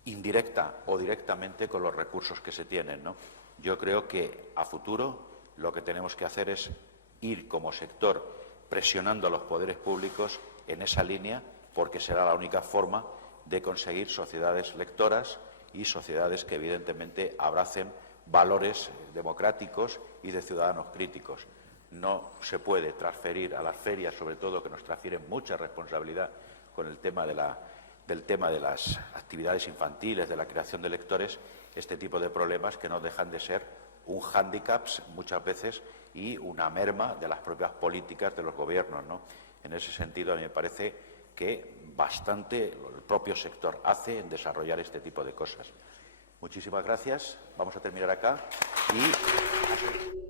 indirecta o directamente con los recursos que se tienen, ¿no? Yo creo que a futuro lo que tenemos que hacer es ir como sector presionando a los poderes públicos en esa línea, porque será la única forma de conseguir sociedades lectoras y sociedades que evidentemente abracen valores democráticos y de ciudadanos críticos. No se puede transferir a las ferias, sobre todo, que nos transfieren mucha responsabilidad con el tema del tema de las actividades infantiles, de la creación de lectores, este tipo de problemas que no dejan de ser un hándicap muchas veces y una merma de las propias políticas de los gobiernos, ¿no? En ese sentido, a mí me parece que bastante el propio sector hace en desarrollar este tipo de cosas. Muchísimas gracias. Vamos a terminar acá y